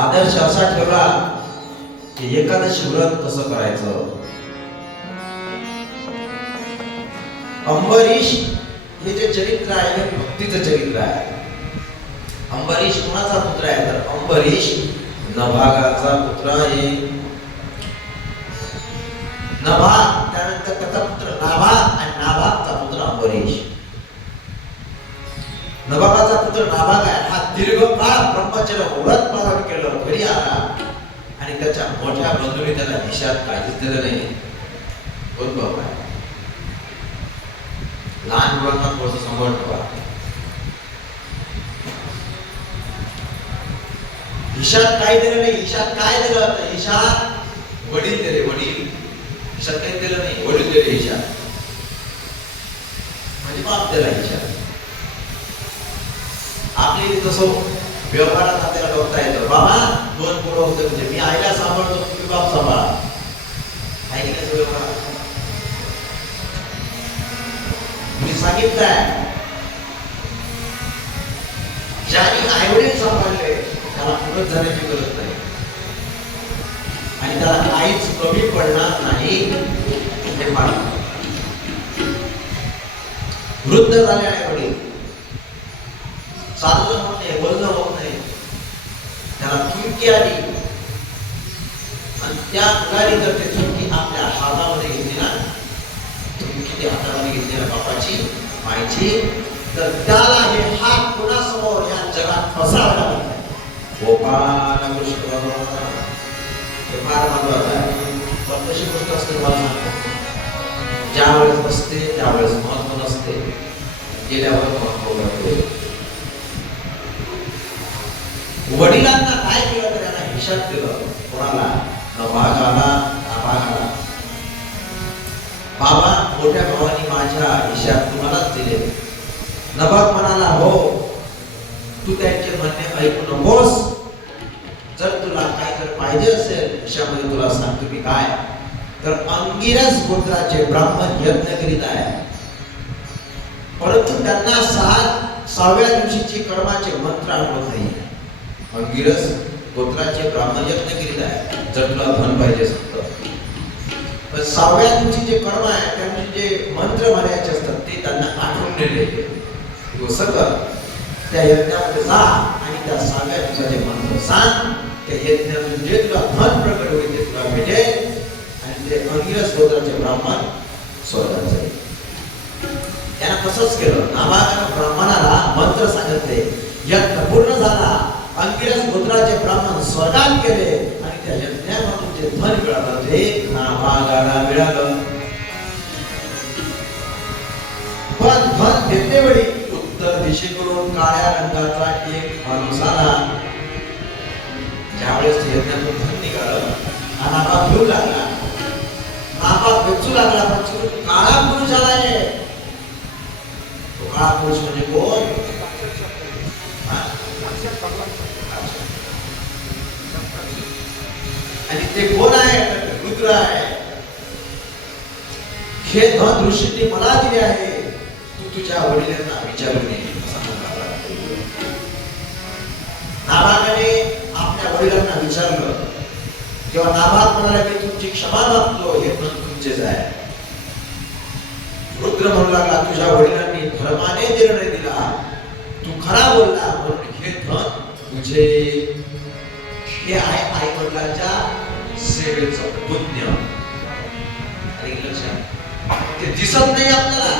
आदर्श असा ठेवला की एकादशी व्रत कसं करायचं. अंबरीश हे जे चरित्र आहे हे भक्तीचं चरित्र आहे. अंबरीश कोणाचा पुत्र आहे तर अंबरीश नभागाचा पुत्र आहे. नभाग त्यानंतर त्याचा पुत्र नाभाग आणि नाभागचा पुत्र अंबरीश. नभागाचा पुत्र नाभाग आहे. हा दीर्घ काळ ब्रह्मचर्य व्रत पालन केलं, घरी आला आणि त्याच्या मोठ्या बंधूने त्याला दिशात काहीच दिलं नाही. कोण बाबा लहान मुलांना थोडंसं सांभाळून ठेवा. ईशात काय दिलं नाही. ईशात काय दिलं तर ईशात वडील दिले. वडील ईशात काही दिलं नाही, वडील दिले ईशात म्हणजे बाप दिला ईशात. आपली जसं व्यवहारात आपल्याला बघता येतं बाबा दोन पोरं होते म्हणजे मी आईला सांभाळतो तुम्ही बाप सांभाळा. आहे की नाही व्यवहार मी सांगितलंय. ज्याने आईवडील सांभाळले त्याला पुढे जाण्याची गरज नाही आणि त्याला आईच कमी पडणार नाही. हे पाहा वृद्ध झाले आईवडील चाललं होत नाही, बोलणं होत नाही, त्याला चुटकी आली आणि त्या मुलाने जर ते चुटकी आपल्या हातामध्ये घेतली ना, चुटकी ते हातामध्ये घेतली ना बापाची मायची, तर त्याला हे हात कोणासमोर या जगात पसरवला नाही. गोपाल कृष्ण भगवान हे फार महत्वाचं आहे. पण तशी गोष्ट असते मला सांगतो, ज्या वेळेस नसते त्यावेळेस महत्व नसते, गेल्यावर महत्व करते. वडिलांना काय केलं तर त्यांना हिशात केलं. कोणाला नभागाला नाभागाला. बाबा मोठ्या भावानी माझ्या हिशात तुम्हालाच दिले. नभाग म्हणाला हो तू त्यांचे म्हणणे ऐकू नकोस. जर तुला काय तर पाहिजे असेल हिशामध्ये तुला सांगतो मी काय तर अंगिरस गोत्राचे ब्राह्मण यज्ञ करीत आहे, परंतु त्यांना 6व्या दिवशीची कर्माचे मंत्र आठवत नाही. अंगिरस गोत्राचे ब्राह्मण यज्ञ करीत आहे. जर तुला धन पाहिजे असेल तर 6व्या दिवशी जे कर्म आहे त्यांचे जे मंत्र म्हणायचे असतात ते त्यांना आठवून नेले. सगळं त्या यज्ञामध्ये जा आणि त्या 6व्या दिवसाचे मंत्र सांग. त्या यज्ञातून जे तुला धन प्रकट होईल ते तुला भेटेल आणि ते अंगिरस गोत्राचे ब्राह्मण स्वर्गात जाईल. त्यानं तसंच केलं. नाभागानं ब्राह्मणाला मंत्र सांगितले, यज्ञ पूर्ण झाला. अंगिरस गोत्राचे ब्राह्मण स्वर्गात गेले आणि त्या यज्ञामधून जे धन मिळालं ते नाभागाला मिळालं. पण धन देतेवेळी उत्तर दिशेकडून काळ्या रंगाचा एक माणूस आला. ज्यावेळेस यज्ञातून धन निघालं हा नाभाग घेऊ लागला. नाभाग वेचू लागला पण काळा पुरुष आलाय. तो काळा पुरुष म्हणजे कोण? आणि ते कोण आहे? रुद्र आहे. हे धन ऋषींनी मला दिले आहे, तू तुझ्या वडिलांना विचारून ये. नाभागाने आपल्या वडिलांना विचारलं तेव्हा नाभाग म्हणाला मी तुमची क्षमा मागतो, हे धन तुमचेच आहे. रुद्र म्हणू लागला तुझ्या वडिलांनी धर्माने निर्णय दिला, तू खरा बोलला म्हणून हे धन तुझे. हे आहे आई वडिलांच्या सेवेचं पुण्य. ते दिसत नाही आपल्याला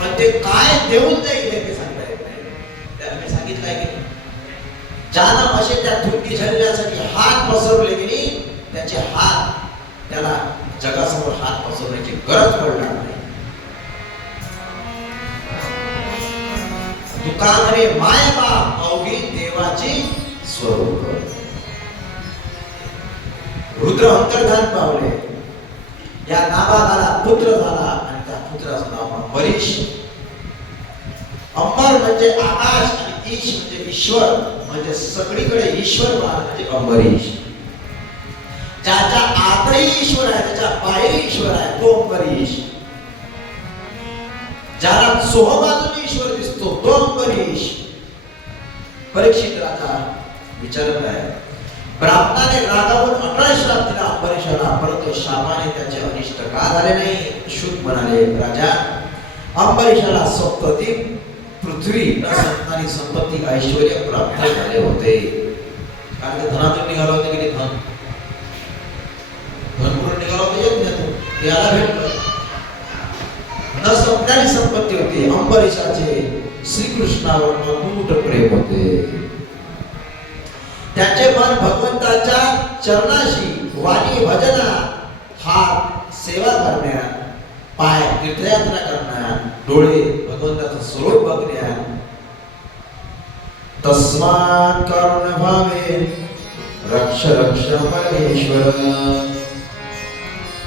पण ते काय देऊन जाईल हे सांगता येत नाही. त्याला मी सांगितलंय की ज्यानं असे त्या धुंदी झेलण्यासाठी हात पसरवले की नाही त्याचे हात त्याला जगासमोर हात पसरवण्याची गरज पडणार नाही. तुका म्हणे माय बाप अवघी देवाची स्वरूप. रुद्र अंतर्धान पावले. या नाभागाला पुत्र झाला आणि त्या पुत्राचं नाव अंबरीश. अंबर म्हणजे आकाश आणि ईश म्हणजे ईश्वर, म्हणजे सगळीकडे ईश्वर म्हणजे अंबरीश. ज्याच्या आतही ईश्वर आहे त्याच्या बाहेर ईश्वर आहे तो अंबरीश. ज्याला सोहबाजूने ईश्वर दिसतो तो अंबरीश. परीक्षित राजा विचारत आहे. ब्राह्मणाने रागावून 18 श्राप दिला अंबरीषाला, परंतु शापाने त्याचे अनिष्ट का झाले नाही. शुक म्हणाले, राजा अंबरीषाला सप्तदीप पृथ्वी न संतानी संपत्ती ऐश्वर्य प्राप्त झाले होते. कारण ते धनातून निघालं होते की धन धनपूर निघालं होतं यज्ञातून, याला भेटलं. न संपणारी संपत्ती होती. अंबरीषाचे श्रीकृष्णावर अतूट प्रेम होते. त्याचे मन भगवंताच्या चरणाशी, वाणी भजना, हात सेवा करण्यात, पाय तीर्थयात्रा करण्यात, डोळे भगवंताचं स्वरूप बघण्यात. तस्मात् करुण भावे रक्ष रक्ष परमेश्वर.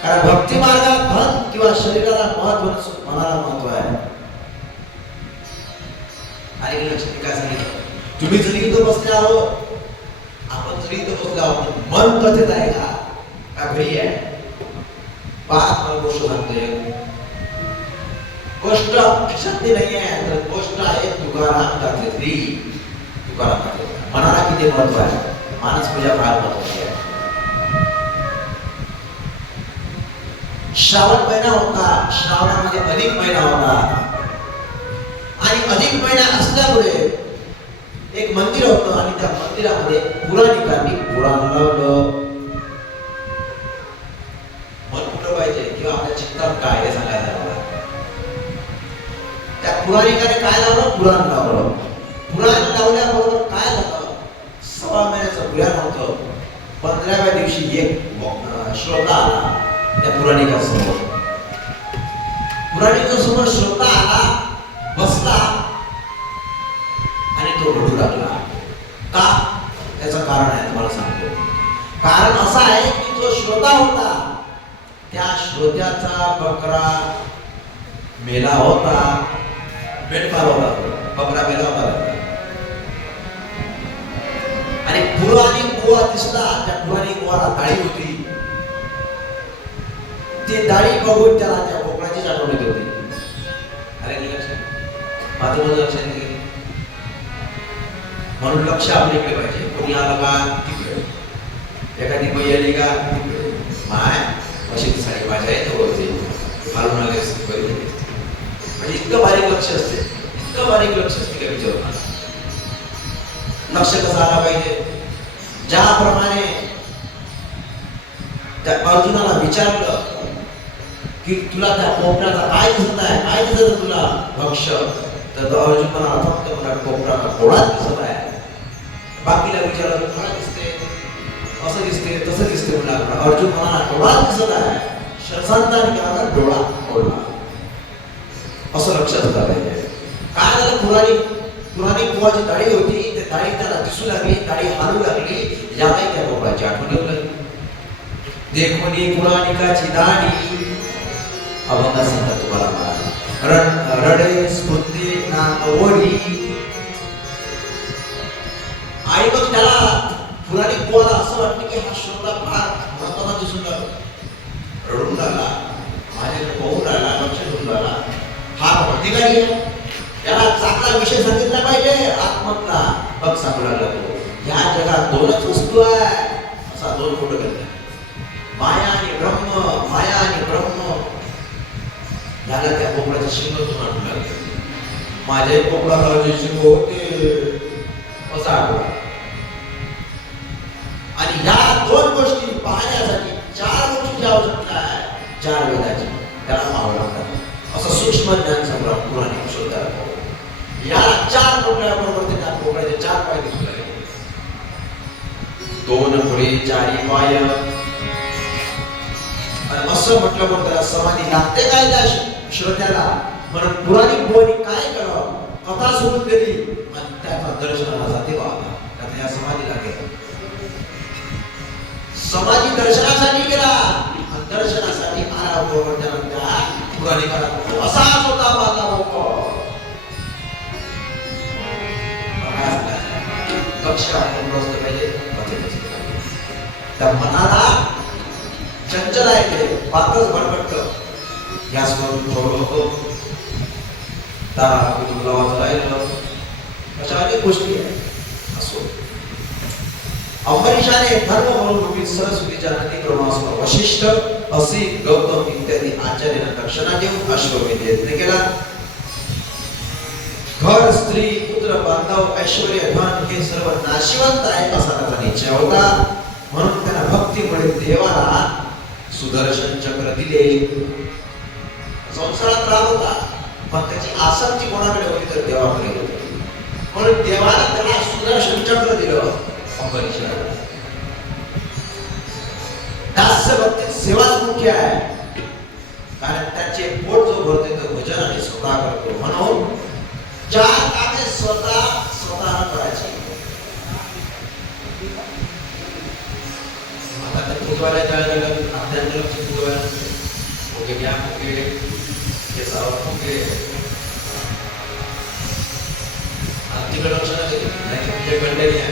कारण भक्ती मार्गात धन किंवा शरीराला महत्व नसून मनाला महत्व आहे. आणि लक्ष्मी काय सांगितलं, तुम्ही जरी इथं बसले आहोत, आपण जरी इथं बसले आहोत, मन कथेत आहे का घरी आहे. पाच मला गोष्ट सांगतोय. गोष्ट शक्ती नाही आहे, तर गोष्ट आहे तुकाराम गाथेतली. तुकाराम गाथेतली मनाला किती महत्व आहे. मानस पूजा फार महत्वाची आहे. श्रावण महिना होता, श्रावणामध्ये अधिक महिना होता, आणि अधिक महिना असल्यामुळे एक मंदिर होतं आणि त्या मंदिरामध्ये पुराणिकांनी पुराण लावलं. मन कुठं पाहिजे किंवा आपल्या चिंतन काय हे सांगायचं मला. त्या पुराणिकाने काय लावलं, पुराण लावलं. पुराण लावल्याबरोबर काय झालं, 6 महिन्याचं पुराण होतं. 15व्या दिवशी एक श्रोता आला त्या पुराणिकासमोर. पुराणिकासमोर श्रोता आला, बसला आणि तो रडू लागला. का? त्याचं कारण आहे, तुम्हाला सांगतो. कारण असं आहे की जो श्रोता होता, त्या श्रोत्याचा बकरा मेला होता. मेंढपाळ होता, बकरा मेला होता. आणि पुराणिक गोवा दिसला. त्या पुराणिक गोवाला दाढी होती. ती दाढी बघून त्याला त्या बोकडाचीच आठवण येत होती. अरे माझं लक्षात गेलं. म्हणून लक्ष आपल्याकडे पाहिजे. कोणी आलं का तिकडे, एखादी बाई आली का तिकडे, माय अशी साडी माझ्या येते वरती घालून आले असते. म्हणजे इतकं बारीक लक्ष असते, इतकं बारीक लक्ष असते का विचारू. लक्ष कसं आला पाहिजे. ज्याप्रमाणे त्या अर्जुनाला विचारलं की तुला त्या पोपटाचा काय दिसत आहे, काय दिसत तुला भक्ष, तर अर्जुन म्हणाला फक्त मला पोपटाचा डोळाच दिसत आहे. बाकीला विचारलं काय दिसते, असं दिसते तसं दिसते म्हणला. अर्जुन म्हणाला डोळाच दिसत आहे. शरसांताने केला डोळा फोडला. असं लक्षात असलं पाहिजे. काय झालं, पुराणी बुवाची दाढी होती, ते दाढी त्याला दिसू लागली, दाढी हालू लागली. यालाही त्या पोपटाची आठवण येऊ लागली. देखोनी पुराणिकाची दाढी अभंगा सांगतात तुम्हाला मला. रडे स्फूर्ती नामवडी. आणि मग त्याला पुराणिक बुवाला असं वाटतं की हा श्रोता फार महत्वाचा दिसून लागला. रडून लागला, माझ्याकडे पाहून राहिला, लक्ष ठेवून राहिला. हा अधिकारी आहे, त्याला चांगला विषय सांगितला पाहिजे. आत्महत्या बघ सांगू लागला तो. या जगात दोनच वस्तू आहे, असा 2 फोटो करते. माया आणि ब्रह्म, माया आणि ब्रह्म. याला त्या पोपडाच्या शिंगातून आठवू लागले. माझ्या पोपडाला जे शिंग होते असं आठवला. आणि या 2 गोष्टी पाहण्यासाठी 4 गोष्टीची आवश्यकता आहे. 4 वेदाची त्याला पाहावं लागतात. असं सूक्ष्म ज्ञान संग्रह पुराणिक शोधतात. याला 4 पोपड्याबरोबर त्या पोपड्याचे 4 पाय दिसू लागले. 2 पुढे 4 पाय. असं म्हटलं म्हणून त्याला समाधी लागते काय त्या श्रोत्याला. म्हणून पुराणिक बुवांनी काय करावं, कथा सोडून दिली आणि त्याचा दर्शनाला जाते बाबा. त्याला या समाधी लागेल. समाधी दर्शनासाठी गेला आणि दर्शनासाठी आला बरोबर त्याला त्या पुराणिकाला असाच होता माझा लोक. लक्ष आपण बसलं पाहिजे. त्या मनाला चंचल आहे ते पातच भरकटतं. गॅस करून थोडं होतो, तारा लावायचं राहिलं, अशा अनेक गोष्टी आहेत. असो अंबरीषाने धर्म म्हणून सरस्वतीच्या नदी प्रवासाला वशिष्ठ असी गौतम इत्यादी आचार्यांना दक्षिणा देऊन अश्वमेध यज्ञ केला. घर स्त्री पुत्र बांधव ऐश्वर्य धन हे सर्व नाशिवंत आहे असा त्याचा निश्चय होता. म्हणून त्यांना भक्तीमुळे देवाला सुदर्शन चक्र दिले. संसारात राहत होता पण त्याची आसक्ती कोणाकडे होती तर देवाकडे होती. म्हणून देवाला त्याला सुदर्शन चक्र दिलं. अंबरीषाला दास्य भक्तीत सेवाच मुख्य आहे. कारण त्याचे पोट जो भरते तो भजन आणि स्वतः करतो. म्हणून चार कामे स्वतः करायची. आता त्या पुजवायला जायला आपल्याला लक्ष पुजवायला ओके घ्या ओके हे सावध ओके तिकडे लक्ष नाही म्हणजे कंटेन आहे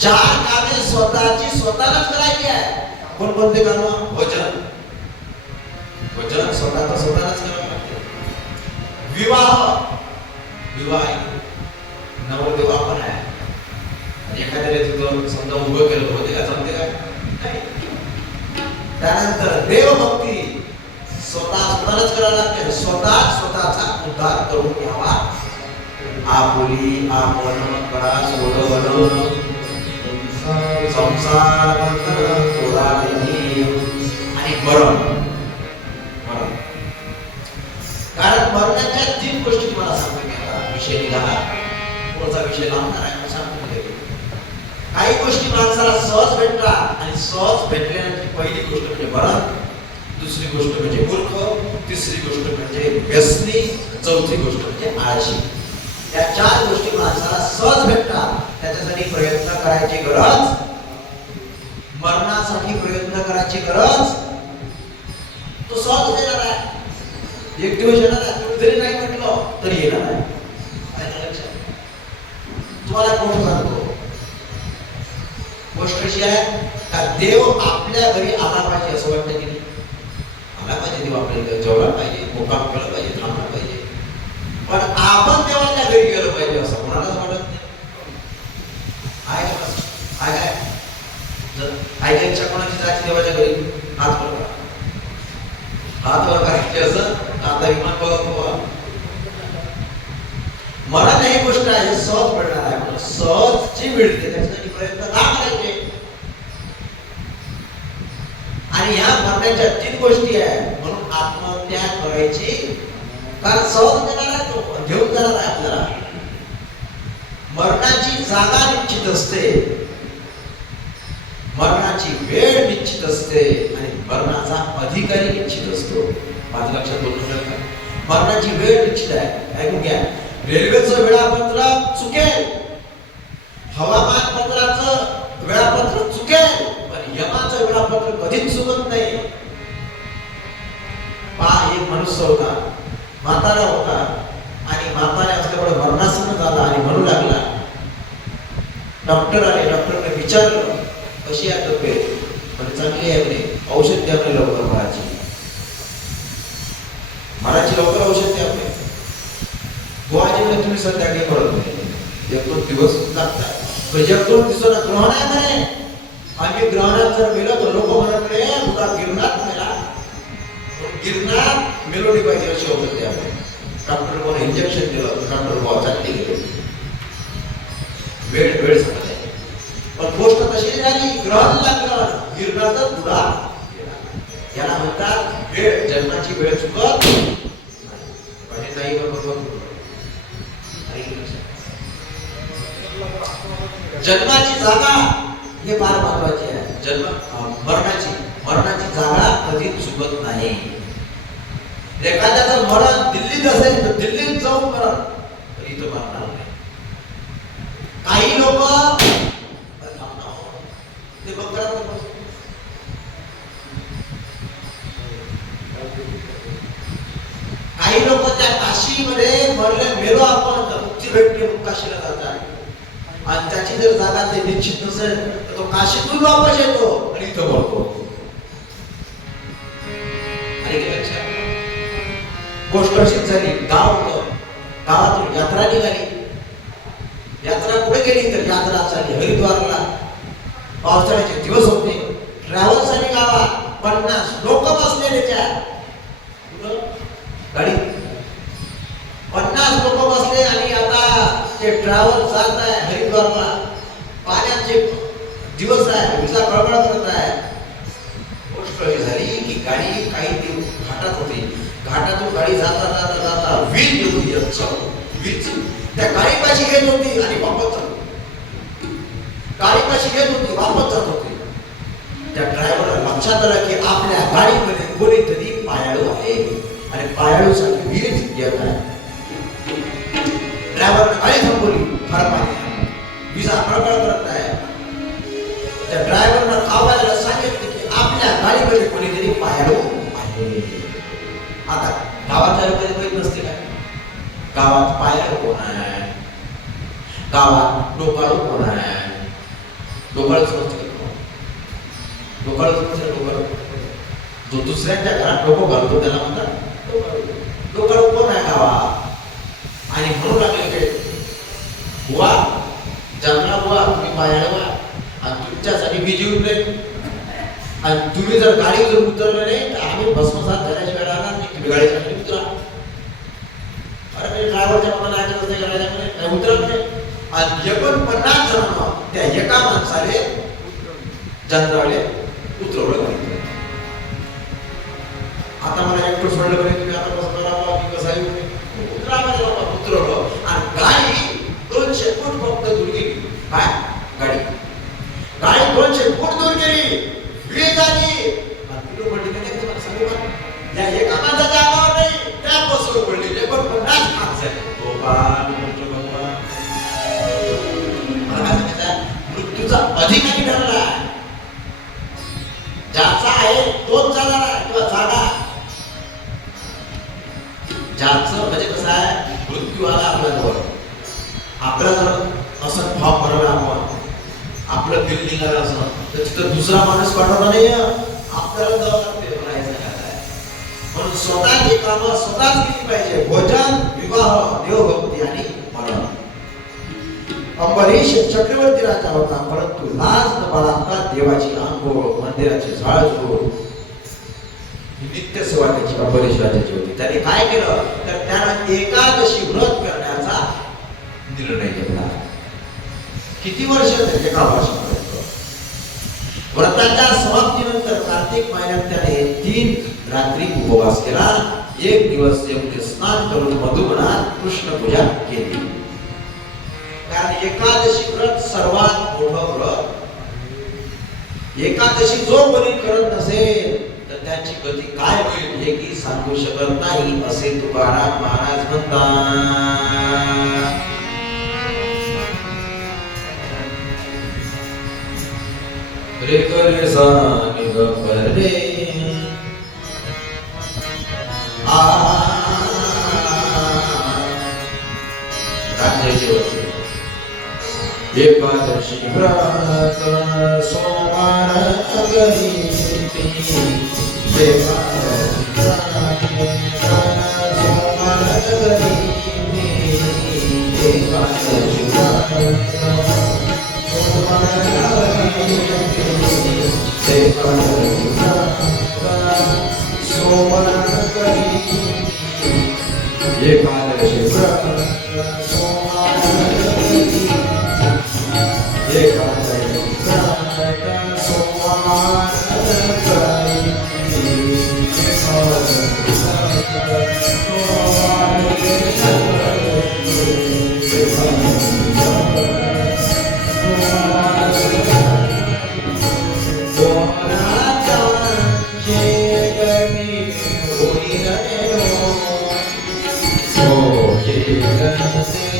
चार कामे स्वतःची स्वतःलाच करायची आहे. कोणते काम? भजन स्वतःच स्वतःलाच करावं लागते. विवाह नवरदेव आपण आहे. एखाद्याने तिथं समजा उभं केलं होते का जमते काय? त्यानंतर देवभक्ती स्वतःलाच करावं लागते. स्वतःचा उद्धार करून घ्यावा. आपुली आपण कळा सोडवणं संसार आणि मरण. कारण मरणाच्या 3 गोष्टी तुम्हाला सांगतो मी. आता विषय निघाला पुढचा विषय लावणार आहे सांगतो. काही गोष्टी माणसाला सहज भेटतात आणि सहज भेटल्यानंतर पहिली गोष्ट म्हणजे मरण, दुसरी गोष्ट म्हणजे मूर्ख, तिसरी गोष्ट म्हणजे व्यसनी, चौथी गोष्ट म्हणजे आळशी. या 4 गोष्टी माणसाला सहज भेटतात. त्याच्यासाठी प्रयत्न करायची गरज, मरणासाठी प्रयत्न करायची गरज. तो सहज येणार आहे. एक दिवस येणार आहे. जरी नाही म्हटलं तरी येणार आहे. तुम्हाला कोण सांगतो गोष्ट अशी आहे का देव आपल्या घरी आला पाहिजे असं वाटतं की नाही? आला पाहिजे देव आपल्या घरी, जेवला पाहिजे, मुक्काम केला पाहिजे, थांबला पाहिजे. पण आपण देवाच्या घरी गेलो पाहिजे असं कोणालाच वाटत नाही. ऐकायच्या कोणाची जायची देवाच्या घरी? हात वर करा. हात वर करायचे असं आता विमान बघा. मरण ही गोष्ट आहे सहज मिळणार आहे. म्हणून सहज जी मिळते त्याच्यासाठी प्रयत्न का करायचे? आणि ह्या मरण्याच्या 3 गोष्टी आहेत. म्हणून आत्महत्या करायची. कारण सहज देणार आहे तो, घेऊन जाणार आहे आपल्याला. मरणाची जागा निश्चित असते, मरणाची वेळ निश्चित असते आणि मरणाचा अधिकारी निश्चित असतो. माझ्या लक्षात बोलू. मरणाची वेळ निश्चित आहे. ऐकून घ्या. रेल्वेचं वेळापत्रक चुकेल, हवामान पत्राचं वेळापत्रक चुकेल, पण यमाचं वेळापत्रक कधीच चुकत नाही. एक मनुष्य होता, म्हातारा होता आणि म्हातारा असल्यामुळे मरणासन्न झाला आणि म्हणू लागला. डॉक्टर आले. डॉक्टरने विचारलं कशी आहे तब्येत? म्हणजे चांगली आहे म्हणे. औषध द्या म्हणे लवकर मराठी लवकर औषध द्या म्हणे. गोवाची म्हणे तुम्ही सध्या काही करत नाही. 1-2 दिवस लागतात. 1-2 दिवसाला ग्रहण आहे म्हणे. आम्ही ग्रहणात जर मेलो तर लोक म्हणत म्हणे तुला गिरणात मेला. गिरणात मेलोडी पाहिजे अशी औषध द्या म्हणे. डॉक्टर कोण इंजेक्शन दिलं. डॉक्टर गोवा चालली गेले. वेळ सांगत आहे. पण गोष्ट तशी झाली. ग्रहण लागलं गिरणातच बुडा. याला म्हणतात वेळ. जन्माची वेळ चुकत नाही. जन्माची जागा हे फार महत्वाची आहे. मरणाची जागा कधी चुकत नाही. एखाद्याचं मरण दिल्लीत असेल तर दिल्लीत जाऊन मरण, तर इथं मरणार नाही. काही लोक ते बघतात काही लोक त्या काशीमध्ये मरले मेलो आपण तर मुक्ती भेटली काशीला जातात. आणि त्याची जर जागा ते निश्चित नसेल तर तो काशीतून वापस येतो आणि इथं मरतो. गोष्ट अशीच झाली. गाव होतं. गावातून यात्रा निघाली. यात्रा कुठे गेली तर यात्रा चालली हरिद्वारला. पावसाळ्याचे दिवस होते. ट्रॅव्हल्स आणि गावात 50 लोक बसलेले त्या गाडीत. 50 लोक बसले आणि आता ते ट्रॅव्हल जात आहे हरिद्वारला. पाण्याचे दिवस आहे, विजा कळकळ करत आहे. गोष्ट झाली की गाडी काही घाटात होती. घाटातून गाडी जाता जाता जाता वीज त्या गाडीपाशी येत होती आणि वापस जात होती. गाडीपाशी येत होती, वापस जात होती. त्या ड्रायव्हरला लक्षात आलं की आपल्या गाडीमध्ये कोणीतरी पायाळू आहे आणि पायाळूसाठी वीज येत आहे. ड्रायव्हरने गाडी थांबवली. फार पाणी, विजा कळकळ करत आहे. त्या ड्रायव्हरनं आवाजाला सांगितलं की आपल्या गाडीमध्ये कोणीतरी पायाळू आहे. आता गावाच्या लोकांनी माहित नसते काय, गावात पायाळू कोण आहे, गावात डोकाळू कोण आहे. डोकाळू समजते, डोकाळू समजते. डोकाळू जो दुसऱ्यांच्या घरात डोकं घालतो त्याला म्हणतात डोकाळू. डोकाळू कोण आहे गावात. आणि म्हणू लागले की बुवा, जंगला बुवा, तुम्ही पायाळू व्हा आणि तुमच्यासाठी वीज येऊन जाईल. आणि तुम्ही जर गाडी जर उतरले नाही तर आम्ही भस्मसात करायची वेळ आला नाही. तुम्ही गाडीच्या खाली उतरा. अरे मी ड्रायव्हरच्या मनाला ऐकत असते गाडीच्या उतरत नाही. आणि 49 जण त्या एका माणसाले जंत्रावले उतरवलं. आता मला एकटं सोडलं पाहिजे, तुम्ही आता कसं करावं की कसं आहे उतरा पाहिजे बाबा. उतरवलं आणि गाडी 200 फूट फक्त दूर गेली. काय गाडी 200 फूट दूर गेली. वीज आली. तुला पडली का नाही मला सांगू. या एका माणसाच्या अंगावर नाही, त्या बसवर पडली. 49 माणसं आहेत. मृत्यूचा अधिकारी ठरला. ज्याचा आहे तोच जाणार आहे किंवा जागा. ज्याचं म्हणजे कसं आहे, मृत्यू आला आपल्याजवळ, आपल्या जर असं भाव भरला आपण आपलं बिल्डिंग आलं असं तर तिथं दुसरा माणूस पाठवला नाही, आपल्याला जावं लागते म्हणायचं काय. म्हणून स्वतःची कामं स्वतःच केली पाहिजे. भोजन, विवाह, देवभक्ती आणि मरण. अंबरीश चक्रवर्ती राजा होता, परंतु लाज न बाळगता देवाची आंघोळ, मंदिराची झाडझूड ही नित्य सेवा त्याची अंबरीश राजाची होती. त्याने काय केलं तर त्यानं एकादशी व्रत करण्याचा निर्णय घेतला. किती वर्ष? एका वर्षापर्यंत. व्रताच्या समाप्तीनंतर कार्तिक महिन्यात त्याने 3 रात्री उपवास केला. 1 दिवस यमुने स्नान करून मधुवनात कृष्ण पूजा केली. कारण एकादशी व्रत सर्वात मोठं व्रत. एकादशी जो कोणी करत नसेल तर त्याची गती काय होईल हे की सांगू शकत नाही, असे तुकाराम महाराज म्हणतात. रे करे सा नि ग रे आ राज्याची एकादशी व्रत सोमवार अगरी एकादशी व्रत सोमवार अगरी एकादशी व्रत सोमवार अगरी एकादशी व्रत सोमवार अगरी एकादशी व्रत सोमवार अगरी एकादशी व्रत सोमवार अगरी Oh, yeah.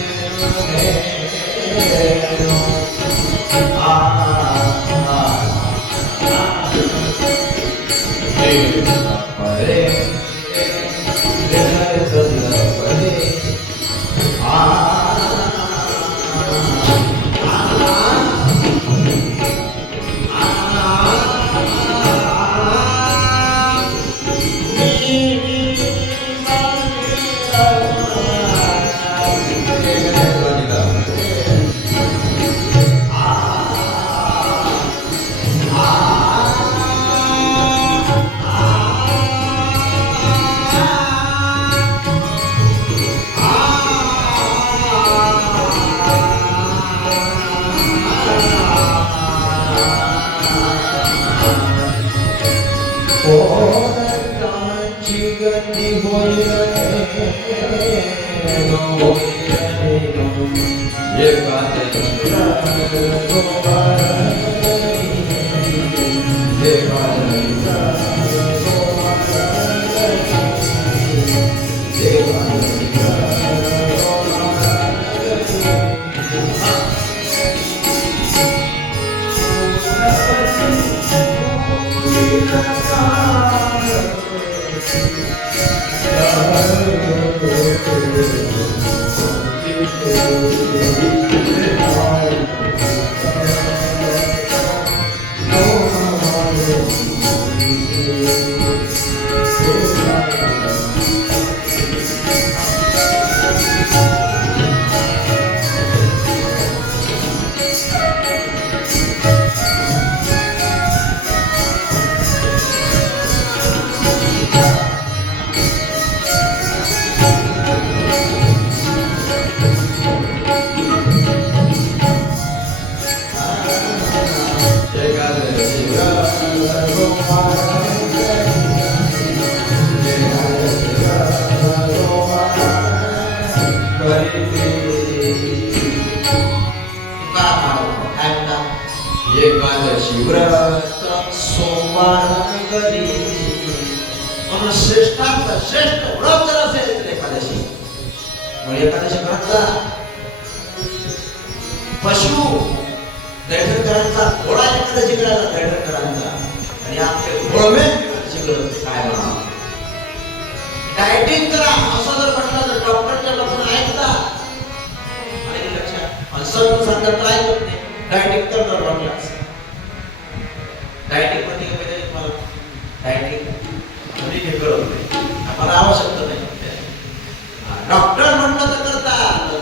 एकादशी व्रत सोमवार करी म्हणून श्रेष्ठात श्रेष्ठ व्रत जर असेल तर एकादशी म्हणजे एकादशी करत जा. पशु दैठणकरांचा घोडा एकादशी करायला दैठणकरांचा आणि आपले घोडवे एकादशी करत काय म्हणा डायटिंग करा असं जर म्हटलं तर डॉक्टरच्या लोकांना ऐकता आणि लक्षात आणि सर्व सांगतात काय करत नाही डायटिंग करणार म्हटलं डायटिंग मध्ये पाहिजे तुम्हाला डायटिंग मी हे करत नाही आम्हाला आवश्यकता नाही डॉक्टर म्हटलं तर करता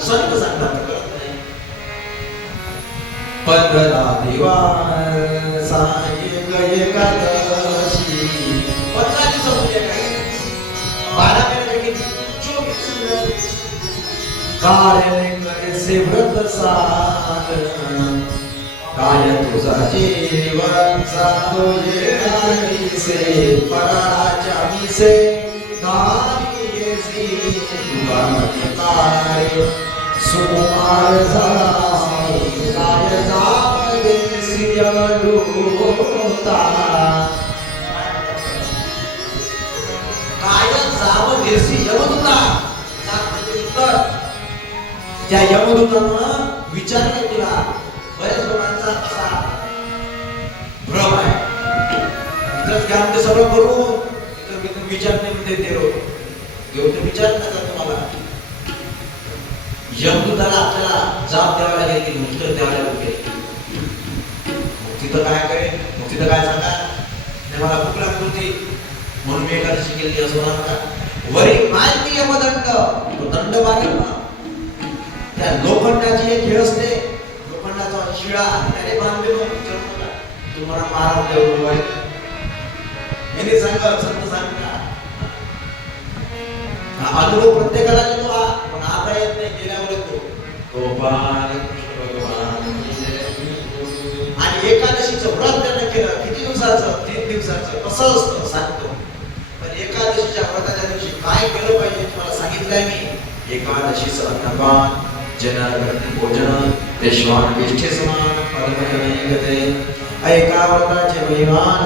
संत सांगतात करत नाही. 15 दिवस एकादशी 15 दिवस म्हणजे काय 12 महिन्यापैकी 24 कार्य करे व्रत साधन काय तुझा जीवन जातो येसे पराच्या मिसे नारी येसी तुगाने तारे सुकुमार झाला काय जावे सियमडूता काय जावं देसी यमदूता सांगते उत्तर त्या यमदूतानं विचारलं तुला बऱ्याच लोकांचा असा भ्रम आहे इथंच घ्या ते सगळं करून इथं विचारते म्हणते ते लोक घेऊन ते विचारत नाही तुम्हाला यमदूताला आपल्याला जाब द्यावा लागेल की उत्तर द्यावं लागेल तिथं काय करेल मग तिथं काय सांगा नाही मला भूक लागली होती म्हणून मी एकादशी केली असं होणार का वरी माहिती यमदंड तो दंड मारेल ना त्या लोखंडाची एक खेळ असते लोखंडाचा शिळा त्याने बांधले तुम्हाला मारा देऊ मी सांगा संत सांगा हा अनुभव प्रत्येकाला येतो पण आता येत नाही गेल्यावर येतो गोपाल कृष्ण भगवान आणि एकादशीचं व्रत त्याने केलं किती दिवसाचं 3 दिवसाचं कसं असतं सांगतो पण एकादशीच्या व्रताच्या दिवशी काय केलं पाहिजे तुम्हाला सांगितलंय मी एकादशीचं अन्नपान जनार्दन भोजन देशवान विष्ठे समान पदमयते ऐका व्रताचे महिमान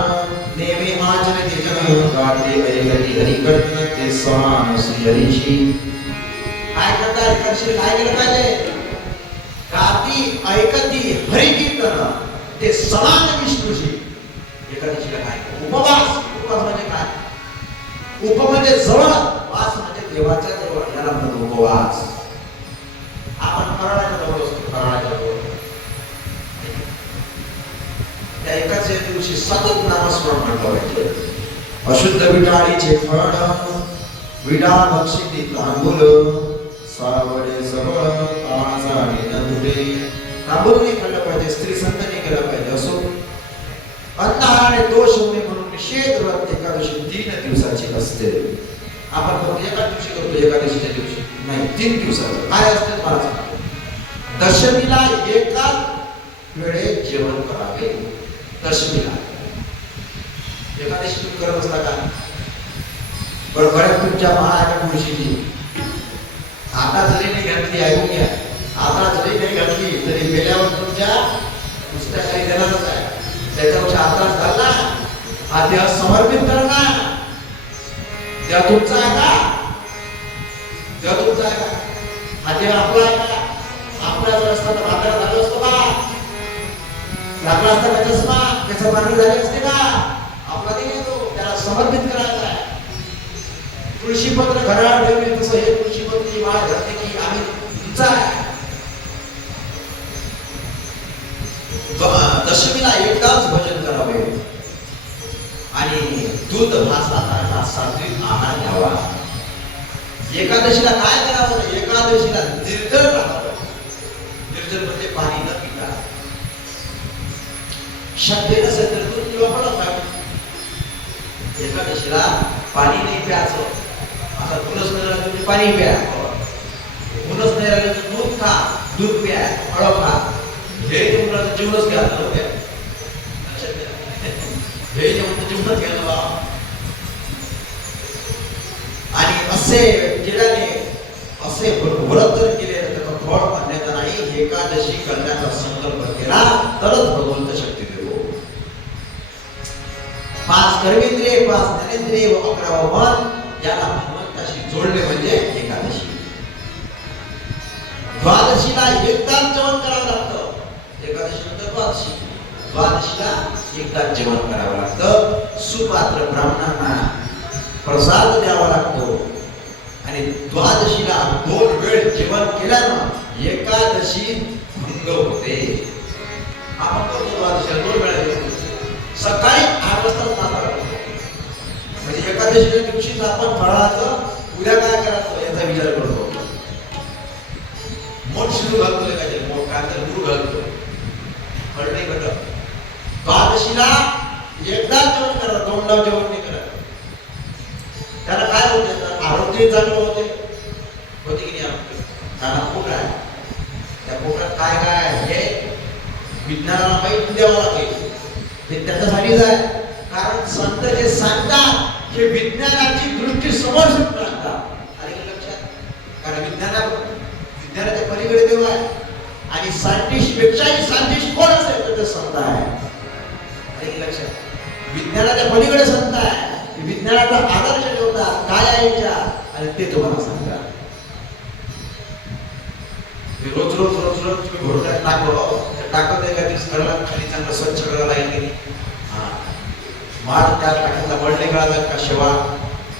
नेमे आचरते जन गाते ऐकती हरी कीर्तन ते समान श्री हरीची काय करता एकादशी काय केलं पाहिजे गाती ऐकती हरी कीर्तन ते समान विष्णूची एकादशीला काय उपवास उपवास म्हणजे काय उप म्हणजे जवळ वास म्हणजे देवाच्या जवळ याला म्हणतो उपवास आपण फराळाच्या जवळ असतो फराळाच्या जवळ त्या एकाच दिवशी सतत नामस्मरण म्हटलं पाहिजे अशुद्ध विटाळीचे फळ विडा भक्षिती तांबूल सावडे सबळ आजाडी नदुरे तांबूल नाही खाल्लं पाहिजे स्त्री संतांनी केलं पाहिजे असो अंधार आणि दोष होणे म्हणून निषेध व्रत एकादशी 3 दिवसाची असते आपण फक्त एका दिवशी करतो एकादशीच्या दिवशी नाही 3 दिवसाचं काय असते मला सांगतो दशमीला एकाच वेळेत जेवण करावे दशमीला एकादशी तुम्ही करत असता का बऱ्याच तुमच्या महाराज मुळशीची आता जरी नाही घातली, ऐकून घ्या, आता जरी नाही घातली तरी गेल्यावर तुमच्या नुसत्या काही देणारच आहे. त्याच्यापेक्षा आताच घालला, हा देह समर्पित करणार. देह तुमचा आहे का? देह तुमचा आहे का? हा देह आपला आहे का? आपला जर असता तर बाजारात झालं असतं का? लागला असता का चष्मा? त्याचं मागणी झाली असते का? आपला देह येतो, त्याला समर्पित करायचा आहे. तुळशीपत्र घरात ठेवले तसं हे तुळशीपत्राची माळ घातली की आम्ही तुमचा आहे. दशमीला एकदाच भजन करावे आणि दूध भात सात्विक आहार घ्यावा. एकादशीला काय करावं? एकादशीला निर्जल राहावं. निर्जल म्हणजे पाणी न पिता. शक्य नसेल तर दूध किंवा फळं खावी. एकादशीला पाणी नाही प्यायचं. आता ऊनच नाही राहिलं तुम्ही पाणी प्या. ऊनच नाही राहिलं तर दूध खा, दूध प्या, फळं खा. हे तुम्हाला जीवनच घ्या नव्हत्या. हे जेवण जीवनच घ्यायला. आणि असे केल्याने, असे व्रत जर केले तर फळ मान्यता नाही. एकादशी करण्याचा संकल्प केला तरच भगवंत शक्ती देतो. 5 कर्मेंद्रिय, 5 ज्ञानेंद्रिय व 11 मन याला भगवंताशी जोडले म्हणजे एकादशी. द्वादशीला एकदाच जेवण करावं लागतं. एकादशी नंतर द्वादशी. द्वादशीला एकदाच जेवण करावं लागतं. सुपात्र ब्राह्मणांना प्रसाद द्यावा लागतो. आणि द्वादशीला 2 वेळ जेवण केल्यानं एकादशी भंग होते. आपण करतो द्वादशीला 2 वेळा जेवण. सकाळी 8 वाजता नाश्ता करतो. म्हणजे एकादशीच्या दिवशी आपण फळाचं उद्या काय करायचं याचा विचार करतो. मोठ शिरू घालतोय का, मोठ काय तर गुरु घालतो. फळ नाही घटक. द्वादशीला एकदा जेवण करा, 2दा जेवण नाही करा. त्याला काय होते? तर आरोग्य चांगलं होते. होते की नाही आरोग्य? कारण पोकळ आहे. त्या पोकळात काय काय आहे हे विज्ञानाला माहिती द्यावं लागेल. ते त्याच्यासाठीच आहे. कारण संत जे सांगतात हे विज्ञानाची दृष्टी समोर सांगतात. आले की लक्षात? कारण विज्ञानाच्या पलीकडे देव आहे. आणि सायंटिस्ट पेक्षाही सायंटिस्ट कोण असेल तर ते संत आहे. आले की लक्षात? विज्ञानाच्या पलीकडे संत आहे. विज्ञानाचा आदर्श ठेवतात काय आहे याच्यात आणि ते तुम्हाला सांगतात. रोज रोज रोज रोज तुम्ही घोरट्यात टाकत आहे का ते स्थळाला खाली चांगलं स्वच्छ करायला लागेल की नाही? माळ त्या टाकायचा बळणे कळाला का शेवाळ?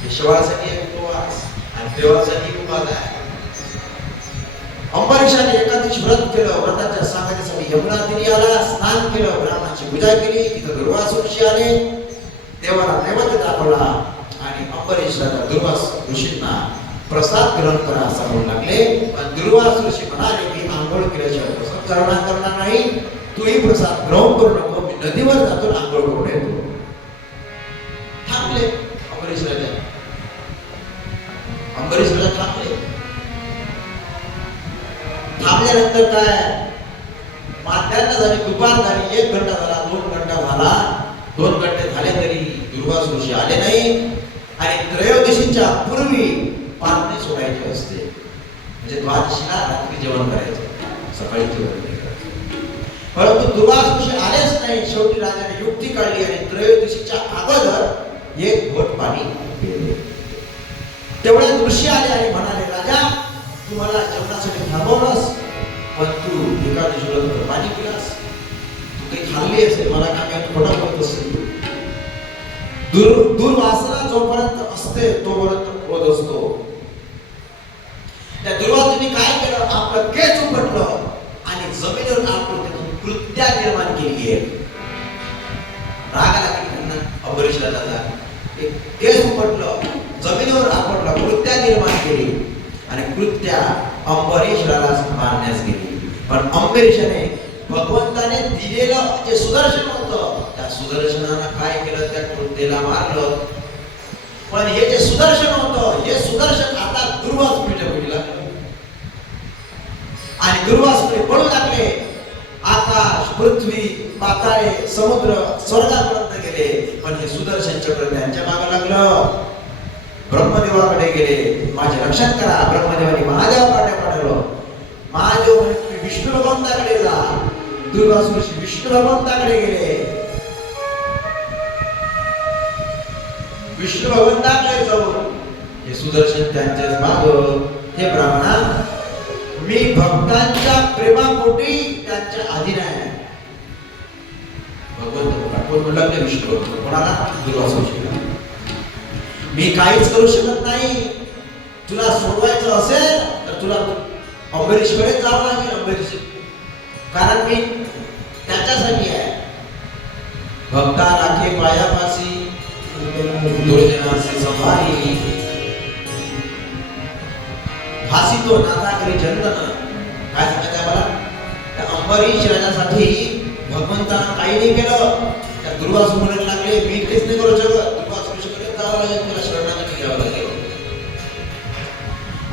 हे शेवाळासाठी एक उपवास आणि देवासाठी उपवास आहे. अंबरीशाने एकादशी व्रत केलं. व्रताच्या सांगण्यासाठी यमुना तीरी आला, स्नान केलं, ब्राह्मणाची पूजा केली. तिथं दुर्वास ऋषी आले, देवाला नैवेद्य दाखवला आणि अंबरीशाला दुर्वास ऋषींना प्रसाद ग्रहण करा असं म्हणू लागले. पण दुर्वास ऋषी म्हणाले की आंघोळ केल्याशिवाय प्रसाद करणार नाही. तूही प्रसाद ग्रहण करू नको, मी नदीवर जातो आंघोळ करून येतो. थांबले अंबरीश राजा. अंबरीश राजा थांबले. थांबल्यानंतर काय माध्यान्ह झाली, दुपार झाली, 1 घंटा झाला, 2 घंटा झाला. 2 घंटे झाले तरी दुर्वास ऋषी आले नाही. आणि त्रयोदशीच्या पूर्वी पारणे सोडायचे असते. म्हणजे द्वादशीला रात्री जेवण करायचं, सकाळी जेवण नाही करायचं. परंतु दुर्वास ऋषी आलेच नाही. शेवटी राजाने युक्ती काढली आणि त्रयोदशीच्या अगोदर 1 घोट पाणी पिले. तेवढ्यात ऋषी आले आणि म्हणाले, राजा तू मला जेवणासाठी थांबवलंस, पण तू एकादशीला पाणी पिलास. तू काही खाल्ली असेल, मला काय खोटा बोलत असेल. दुर्वासना जोपर्यंत असते तोपर्यंत क्रोध असतो. त्या दुर्वासाने काय केलं? आपलं केस उपटलं आणि जमिनीवर आपटून त्यातून कृत्या निर्माण केली आहे. राग आला की त्यांना अंबरीश राजाला. केस उपटलं, जमिनीवर आपटलं, कृत्या निर्माण केली आणि कृत्या अंबरीश राजाला मारण्यास गेली. पण अंबरीशाने भगवंताने दिलेलं जे सुदर्शन होतं त्या सुदर्शनानं काय केलं? त्या कृत्येला मारलं. पण हे जे सुदर्शन होतं हे सुदर्शन आता दुर्वास मुनीला आणि दुर्वास मुनी पळू लागले. आकाश, पृथ्वी, पाताळे, समुद्र, स्वर्गापर्यंत गेले. पण हे सुदर्शन चक्र त्यांच्या मागे लागलं. माझे रक्षण करा. ब्रह्मदेवानी महादेव पाठवलं. महादेव म्हणे विष्णू भगवंताकडे जा. दुर्वासुशी विष्णू भगवंताकडे गेले. विष्णू भगवंताकडे जाऊन हे सुदर्शन त्यांचेच माग, हे ब्राह्मणा मी भक्तांच्या प्रेमापोटी त्यांच्या अधीन आहे. भगवंत पाठवून लागले विष्णू भक्त कोणाला? दुर्वासुशीला. मी काहीच करू शकत नाही. तुला सोडवायचं असेल तर तुला अंबरीशकडे जावं लागेल. अंबरीश कारण मी त्याच्यासाठी आहे. भक्ता राखे पायापासी दुर्जनासी संभारी भासी तो नाथा करी चंदन. काय सांगायचं मला? त्या अंबरीश राजासाठी भगवंतानं काही नाही केलं. त्या दुर्वासू म्हणायला लागले मी काहीच नाही करू शकत. दुर्वासूकडे जावं लागेल, तुला शरणागती घ्यावं लागेल.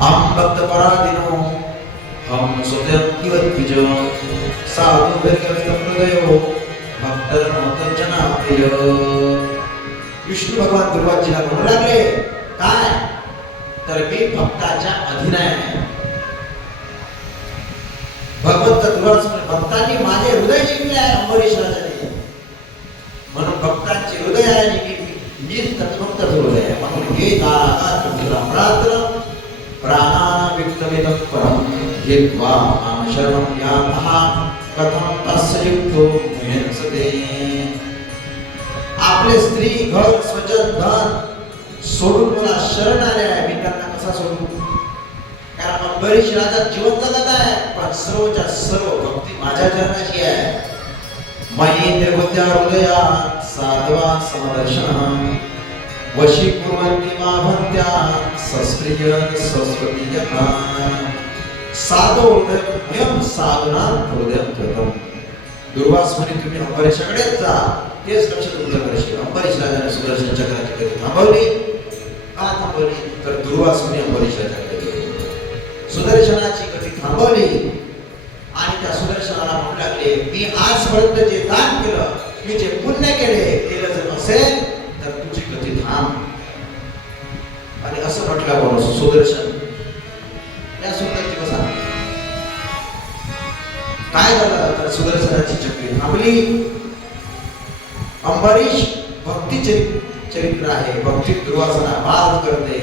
हम भक्त पराधीनो हम स्वतंत्रिवत्विज साधु हृदयो भक्तजन प्रिय. विष्णू भगवान दुर्वाजीला म्हणू लागले काय तर मी भक्ताच्या अधीन आहे. भगवंत दुर्वास भक्तांनी माझे हृदय जिंकले आहे अंबरीश राजाने. म्हणून भक्तांचे हृदय आहे मी भक्त हृदय आहे. म्हणून हे दारात्र प्राणाना विक्तमिदं परम घेत्वा मां शरणं यातः कथं तस्य युक्तो मुह्यंसते. आपले स्त्री घर स्वजन धन सोडून मला शरण आले आहे. मी त्यांना कसा सोडू? कारण अंबरीश राजा जिवंत जगत आहे पण सर्वच्या सर्व भक्ती माझ्या चरणाशी आहे. मयी निर्बुद्ध्या हृदया साधवा समदर्शनं वशी कुर्वन्ति मा भक्त्या सस्त्रिय सरस्वती यथा. साधो हृदयं साधना हृदयं कृतं. दुर्वास म्हणे तुम्ही अंबरीशाकडेच जा, तेच लक्ष तुमचं करशील. अंबरीश राजाने सुदर्शन चक्राची गती थांबवली. का थांबवली? तर दुर्वास म्हणे अंबरीश राजाकडे गेले. सुदर्शनाची गती थांबवली आणि त्या सुदर्शनाला म्हणू लागले मी आजपर्यंत जे दान केलं, मी जे पुण्य केले जर असेल तर तुझी गती थांब. आणि असं म्हटलं कोण? सुदर्शन या सुंदरची बसा. काय झालं तर सुदर्शनाची चक्री थांबली. अंबरीश भक्ती चरित्र आहे. भक्ती दुर्वासना बाध करते.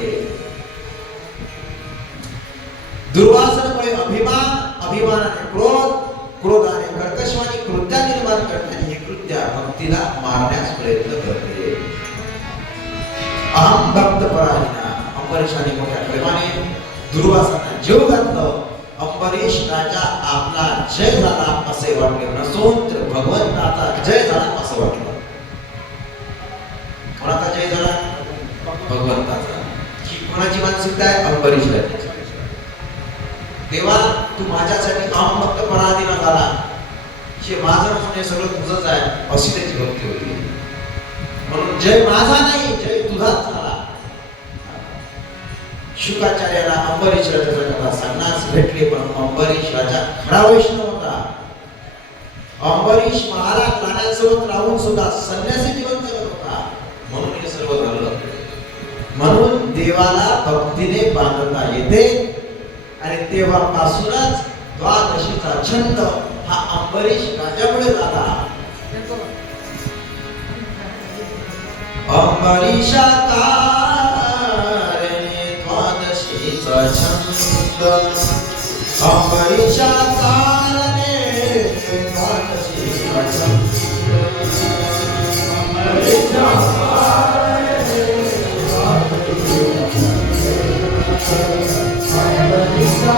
दुर्वासनामुळे अभिमानाने क्रोध, क्रोधाने कर्कशवाणी कृत्या निर्माण करते. ही कृत्या भक्तीला मारण्यास प्रयत्न करते. अहम भक्त पराधीना. अंबरीशाने मोठ्या प्रेमाने दुर्वासना जीव घातलं. अंबरीश राजा आपला जय झाला असे वाटले नसून तर भगवंताचा जय झाला असं वाटलं. कोणाचा जय झाला? भगवंताचा. ही कोणाची मानसिकता आहे? अंबरीश राजाची. देवा तू माझ्यासाठी अहम भक्त पराधीन झाला. हे माझं म्हणजे सगळं तुझंच आहे अशी त्याची भक्ती होती. म्हणून जय माझा नाही जय तुझाच झाला. शुकाचार्याला अंबरीश राजाचा कथा सांगण्यास भेटले पण अंबरीश राजा खरा वैष्णव होता. अंबरीश महाराज राण्यासोबत राहून सुद्धा संन्यासी जीवन जगत होता. म्हणून हे सर्व झालं. म्हणून देवाला भक्तीने बांधता येते आणि तेव्हापासूनच द्वादशीचा छंद हा अंबरीश राजामुळे झाला. अंबरीशा छंद अंबरीशा कारणे द्वादशीचा छंद. अंबरीशा कारणे अंबरीशा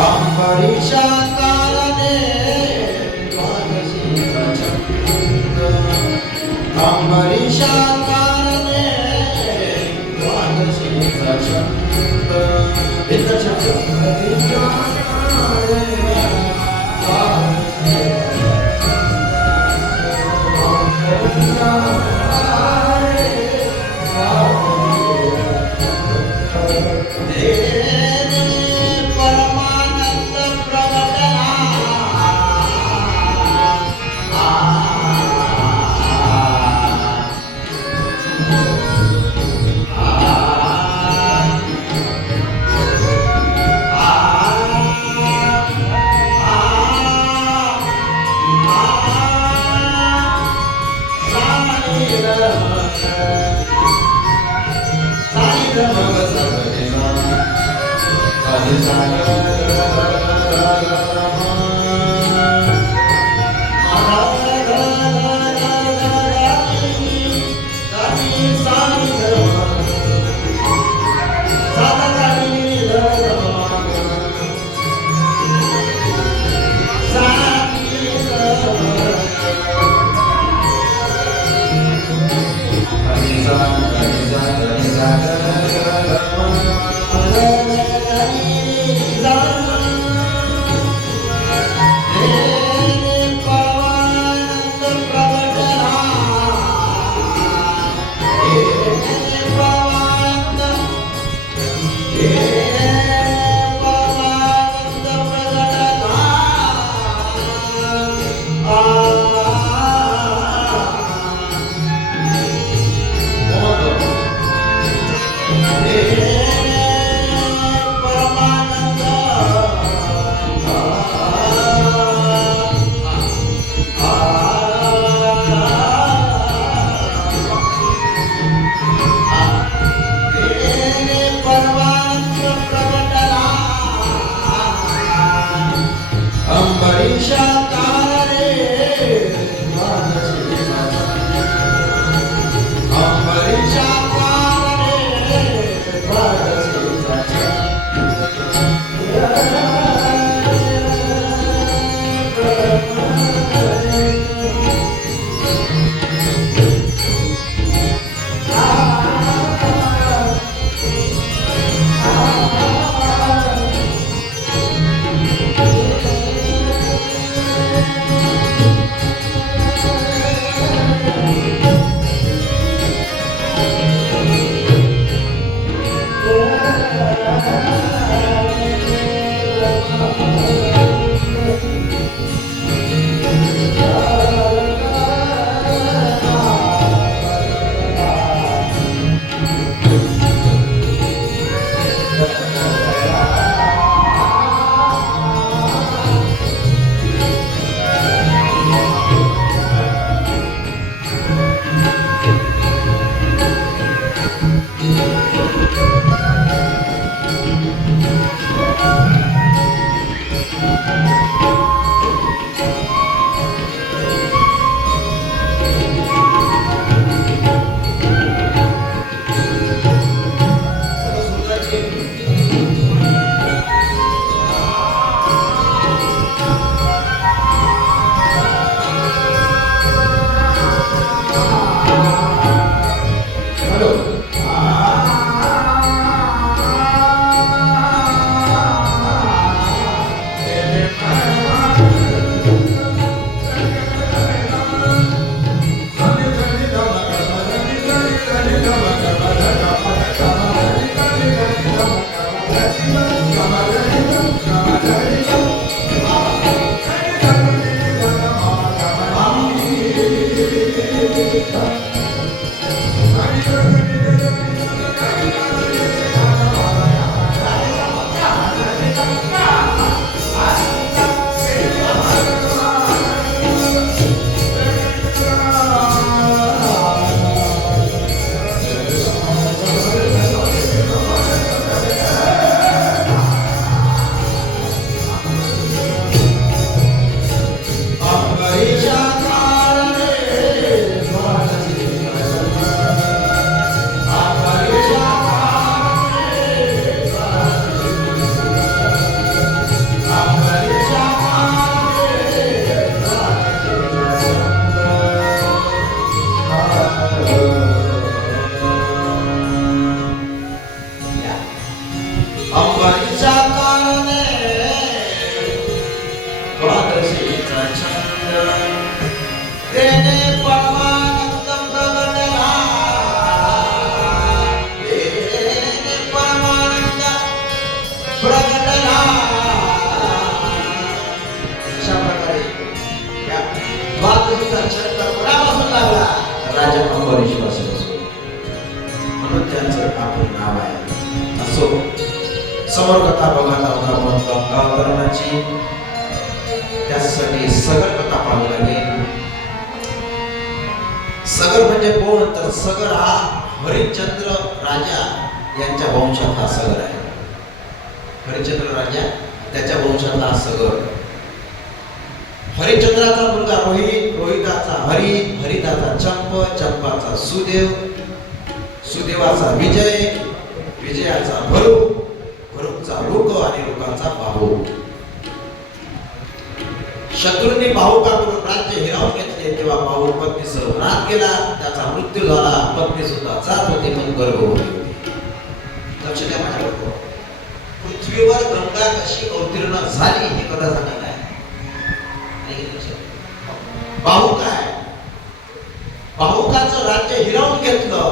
अंबरीशा कारणे द्वादशीचा छंद. अंबरीशा कारणे द्वादशीचा छंद. इतर शब्द Sani समोर कथा बघत होता पण गंगावतरणाची, त्यासाठी सगर कथा पाहावी लागेल. सगर म्हणजे कोण? तर सगर हा हरिश्चंद्र राजा यांच्या वंशातला सगर आहे. हरिश्चंद्र राजा त्याच्या वंशातला सगर. हरिश्चंद्राचा मुलगा रोहित, रोहिताचा हरी, हरिताचा चंप, चंपाचा सुदेव, सुदेवाचा विजय, विजयाचा भरू, भरूचा रुक आणि रुकाचा बाहू. शत्रूंनी बाहू का करून राज्य हिरावून घेतले तेव्हा बाहू पत्नीसह वनात गेला. त्याचा मृत्यू झाला. पत्नी सुद्धा जात होती पण गर्भवती होती. लक्ष द्या माझ्या लोक, पृथ्वीवर गंगा कशी अवतीर्ण झाली ही कथा सांगत आहे. बाहू काय? बाहुकाचं राज्य हिरावून घेतलं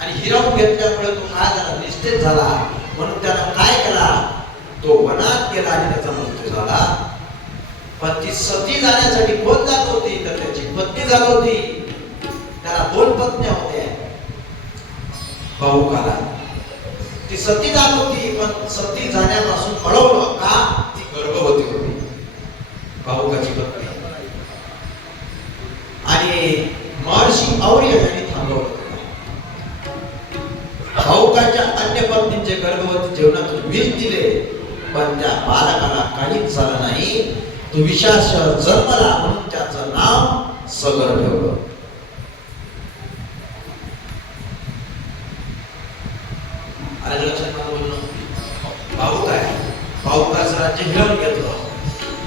आणि हिरावून घेतल्यामुळे तो काय झाला? निश्चित झाला. म्हणून त्यानं काय केला? तो वनात गेला आणि त्याचा मृत्यू झाला. पण ती सती जाण्यासाठी कोण जात होती? तर त्याची पत्नी जात होती. त्याला 2 पत्न्या होत्या बाहुकाला. ती सती जात होती पण सती जाण्यापासून पळवलं का? ती गर्भवती होती बाहुकाची पत्नी. आणि महर्षी और्य यांनी थांबवलं. बाहुकाच्या अन्य पत्नींचे गर्भवती जेवणातून विष दिले पण त्या बालकाला काहीच झालं नाही. तो विषाशय जन्मला म्हणून त्याचं नाव सगर ठेवलं. आलं लक्षात माझं बोलणं? बाहुक आहे, बाहुकाचं राज्य हिरावून घेतलं.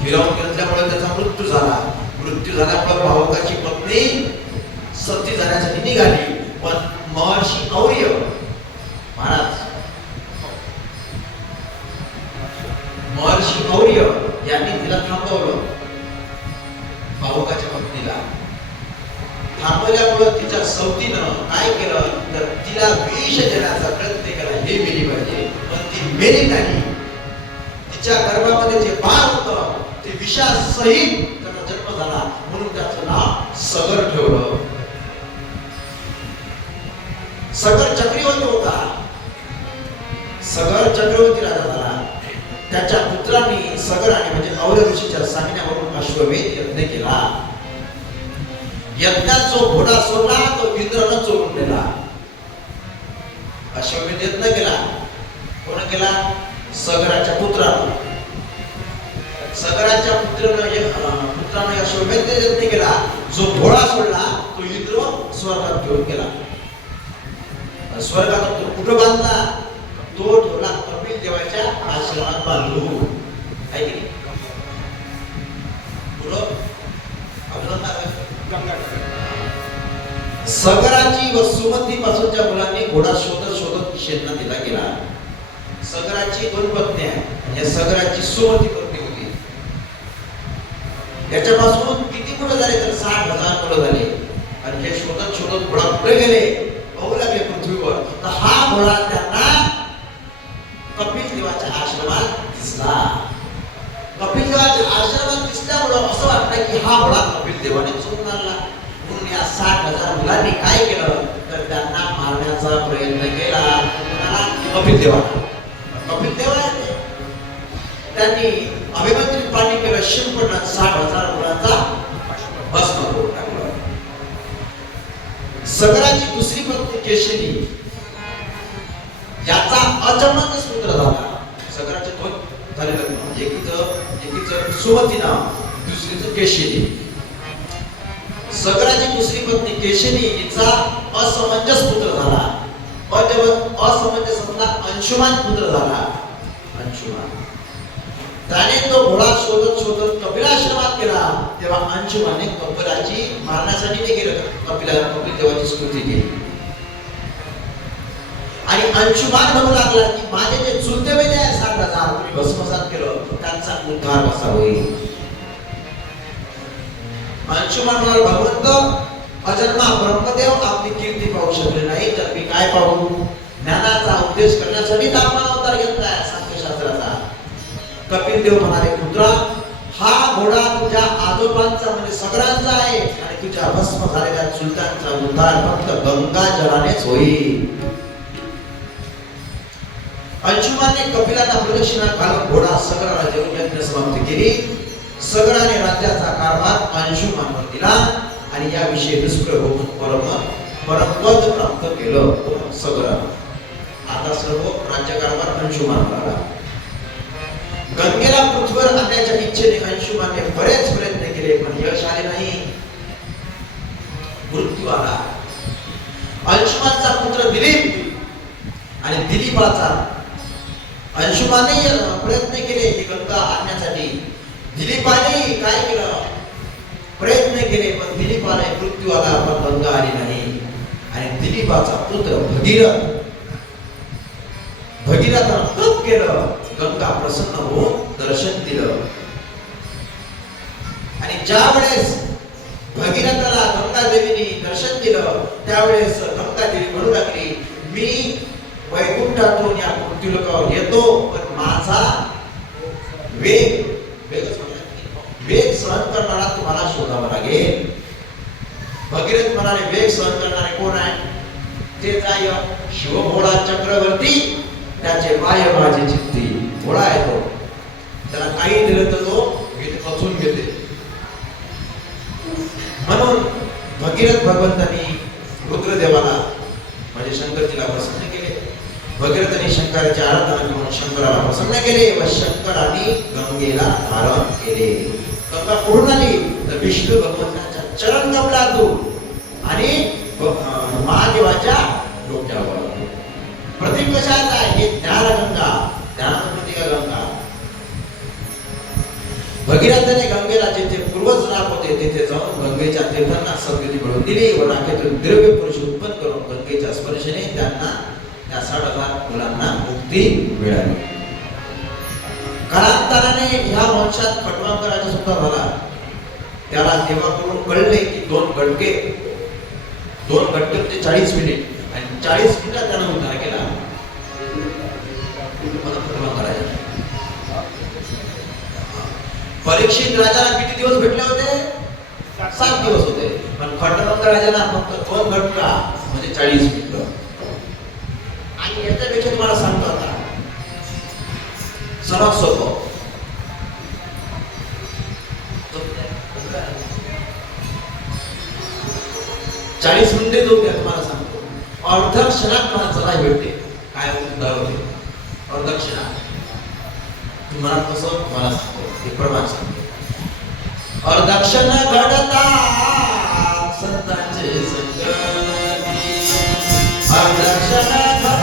हिरावून घेतल्यामुळे त्याचा मृत्यू झाला. मृत्यू झाल्यामुळे बाहुकाची पत्नी सती जाण्यासाठी निघाली. पण महर्षी और्य महाराज, महर्षी और्य यांनी तिला थांबवलं. बाहुकाच्या पत्नीला थांबवल्यामुळे तिच्या सवतीनं काय केलं? तर तिला विष देण्याचा प्रयत्न केला. हे मेली पाहिजे पण ती मेली नाही. तिच्या गर्भामध्ये जे बाळ होतं ते विषासहित त्याचा जन्म झाला म्हणून त्याचं नाव सगर ठेवलं. सगर चक्रवर्ती होता. सगर चक्रवर्ती राजा झाला. त्याच्या पुत्रांनी सगराने म्हणजे और्य ऋषीच्या सांगण्यावरून अश्वमेध यज्ञ केला. यज्ञात जो घोडा सोडला तो इंद्रानं चोरून नेला. अश्वमेध यज्ञ केला. कोण केला? सगराच्या पुत्रानं. सगराच्या पुत्रानं अश्वमेध यज्ञ केला. जो घोडा सोडला तो इंद्र स्वर्गात घेऊन गेला. स्वर्गात तो कुठं बांधला? तो ठेवला कपिल देवाच्या आश्रमात बांधलो. आहे की नाही? सगराची व सुमती पासूनच्या मुलांनी घोडा शोधत शोधत शेतना दिला गेला. सगराची 2 पत्न्या आणि सगराची सुमती पत्नी होती. याच्यापासून किती मुलं झाले? तर 60,000 मुलं झाले. आणि हे शोधत शोधत घोडा पुढे गेले, पाहू लागले पृथ्वीवर. तर हा घोडा त्यांना कपिल देवाच्या आश्रमात दिसला. कपिल देवाच्या आश्रमात दिसल्यामुळं असं वाटलं की हा घोडा कपिल देवाने चोरून आणला. म्हणून या 60,000 मुलांनी काय केलं? तर त्यांना मारण्याचा प्रयत्न केला. कपिल देवाने. कपिल देवा त्यांनी अभिमंत्रित पाणी केलं. शिंपणात 60,000 मुलांचा भस्म करून टाकला. सगराची दुसरी पत्नी केशिनी याचा अचमच पुत्र झाला. सगराचे 2 झाले लग्न. एकीचं सुमती नाव, दुसरीचं केशिनी. सगराची दुसरी पत्नी केशिनी हिचा असमंजस पुत्र झाला. असमंजस अंशुमान पुत्र झाला. अंशुमान. त्याने तो घोडा शोधत शोधत कपिलाश्रमात गेला. तेव्हा अंशुमाने कपिलाची मारण्यासाठी ते गेलं. कपिल देवाची स्तुती केली. आणि अंशुमान म्हणू लागला की माझे जे चुलते वेदे आहे 60,000 तुम्ही भस्मसात केलं, त्यांचा उद्धार कसा होईल? अंशुमान म्हणाला, भगवंत अजन्मा ब्रह्मदेव आपली कीर्ती पाहू शकले नाही तर मी काय पाहू? ज्ञानाचा उपदेश करण्यासाठी आपण अवतार घेतलाय सांख्यशास्त्राचा. कपिल देव म्हणाले, पुत्रा हा घोडा तुझ्या आजोबांचा म्हणजे सगळ्यांचा आहे आणि तुझ्या भस्म झालेल्या चुलत्यांचा उद्धार फक्त गंगा जलानेच होईल. अंशुमाने कपिलांना प्रदक्षिणा घालून घोडा सगराला देऊन यज्ञ समाप्ती केली. सगराने राज्याचा कारभार अंशुमानवर दिला आणि याविषयी निष्प्रय होऊन परमपद प्राप्त केलं सगरा. आता सर्व राज्यकारभार अंशुमानवर आला. गंगेला पृथ्वीवर आणण्याच्या इच्छेने अंशुमानने बरेच प्रयत्न केले पण यश आले नाही. मृत्यू आला. अंशुमानचा पुत्र दिलीप आणि दिलीपाचा अंशुमानने प्रयत्न केले ही गंगा आणण्यासाठी. दिलीपाने काय केलं? प्रयत्न केले पण दिलीपाने मृत्यू आला पण गंगा आली नाही. आणि दिलीपाचा पुत्र भगीरथानं तप केलं. गंगा प्रसन्न होऊन दर्शन दिलं. आणि ज्या वेळेस भगीरथाला गंगा देवीने दर्शन दिलं त्यावेळेस गंगा देवी म्हणू लागली, मी वैकुंठातून या पृथ्वीलोकावर येतो पण माझा वेग सहन करणारा तुम्हाला शोधावा लागेल. भगीरथ म्हणाले, वेग सहन करणारे कोण आहे? ते जाय शिवभोळा चक्रवर्ती, त्याचे पाय माझे चित्ती. भोळा आहे तो, त्याला काही दिलं तर तो वाचून घेते. म्हणून भगीरथ भगवंतांनी रुद्रदेवाला म्हणजे शंकरजीला प्रसन्न केले. भगीरथाने शंकराची आराधना करून शंकराला प्रसन्न केले व शंकराने गंगेला धारण केले. गंगा कुठून आली तर विष्णू भगवंताच्या चरण कमलातून आणि महादेवाच्या डोक्यावर. प्रतीक कशाचा आहे? हे ज्ञानगंगा, ज्ञानप्रतीक गंगा. भगीरथाने गंगेला जिथे पूर्वज नाक होते तिथे जाऊन गंगेच्या तीर्थांना सद्गती मिळवून दिली व नाकेतून द्रव्य पुरुष उत्पन्न करून गंगेच्या स्पर्शाने त्यांना त्या 60,000 मुलांना मुक्ती मिळाली. कालांतराने ह्या वंशात खटवांकराचा सुद्धा झाला. त्याला तेव्हाकडून कळले की दोन गटके म्हणजे 40 मिनिट आणि 40 मिनिटात त्यानं उद्धार केला. परीक्षित राजाला किती दिवस भेटले होते? 7 दिवस होते. पण खटवांकर राजाला फक्त 2 घटका म्हणजे 40 मिनिट. आणि याच्यापेक्षा तुम्हाला सांगतो आता सर्वात सोपं 40 मिनिटे जो तुम्हाला सांगतो. अर्धक्षणात माणसाला भेटते. काय उद्धार होते अर्धक्षणात. तुम्हाला कसं मला सांगतो हे प्रमाण सांगतो. अर्धक्षण घडता संतांचे संगती, अर्धक्षण घडता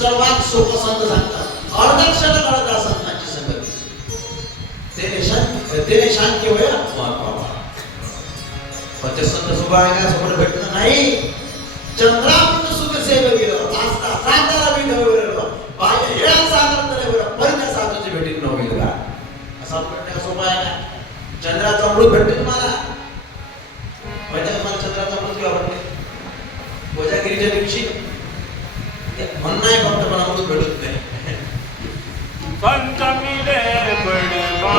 सर्वात सोपं संत सांगतात अर्धा क्षण काढता संतांची संगती तेने शांती होय आत्मा पण ते संत सुभायला समोर भेटणं नाही चंद्रापूर्ण सुख सेव गेलं आस्था सातारा विधवलं बाह्य हेळा सागर तरे बरं पहिल्या साधूची भेटीत न होईल का असा भेटणं का सोपा आहे का चंद्राचा अमृत भेटते तुम्हाला माहिती का मला चंद्राचा अमृत किंवा भेटते कोजागिरीच्या दिवशी म्हणणं आहे फक्त पण अमृत भेटत नाही पंचमीले बडवा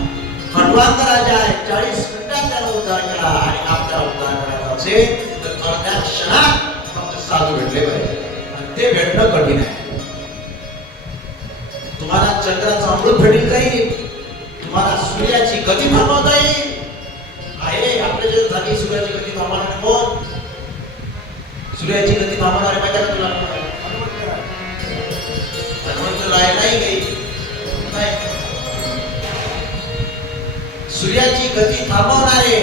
राजा आहे 40 मिनिटात त्याला उद्धार केला आणि आपल्याला उद्धार करायचा असेल तर अर्ध्या क्षणात फक्त साधू भेटले पाहिजे आणि ते भेटणं कठीण आहे. तुम्हाला चंद्राचा अमृत भेटेल काही तुम्हाला सूर्याची गती थांबवता येईल आहे आपल्या जर झाली सूर्याची गती थांबवणारे कोण सूर्याची गती थांबवणारे माहिती का तुला हनुमंत राय नाही गई नाही सूर्याची गती थांबवणारे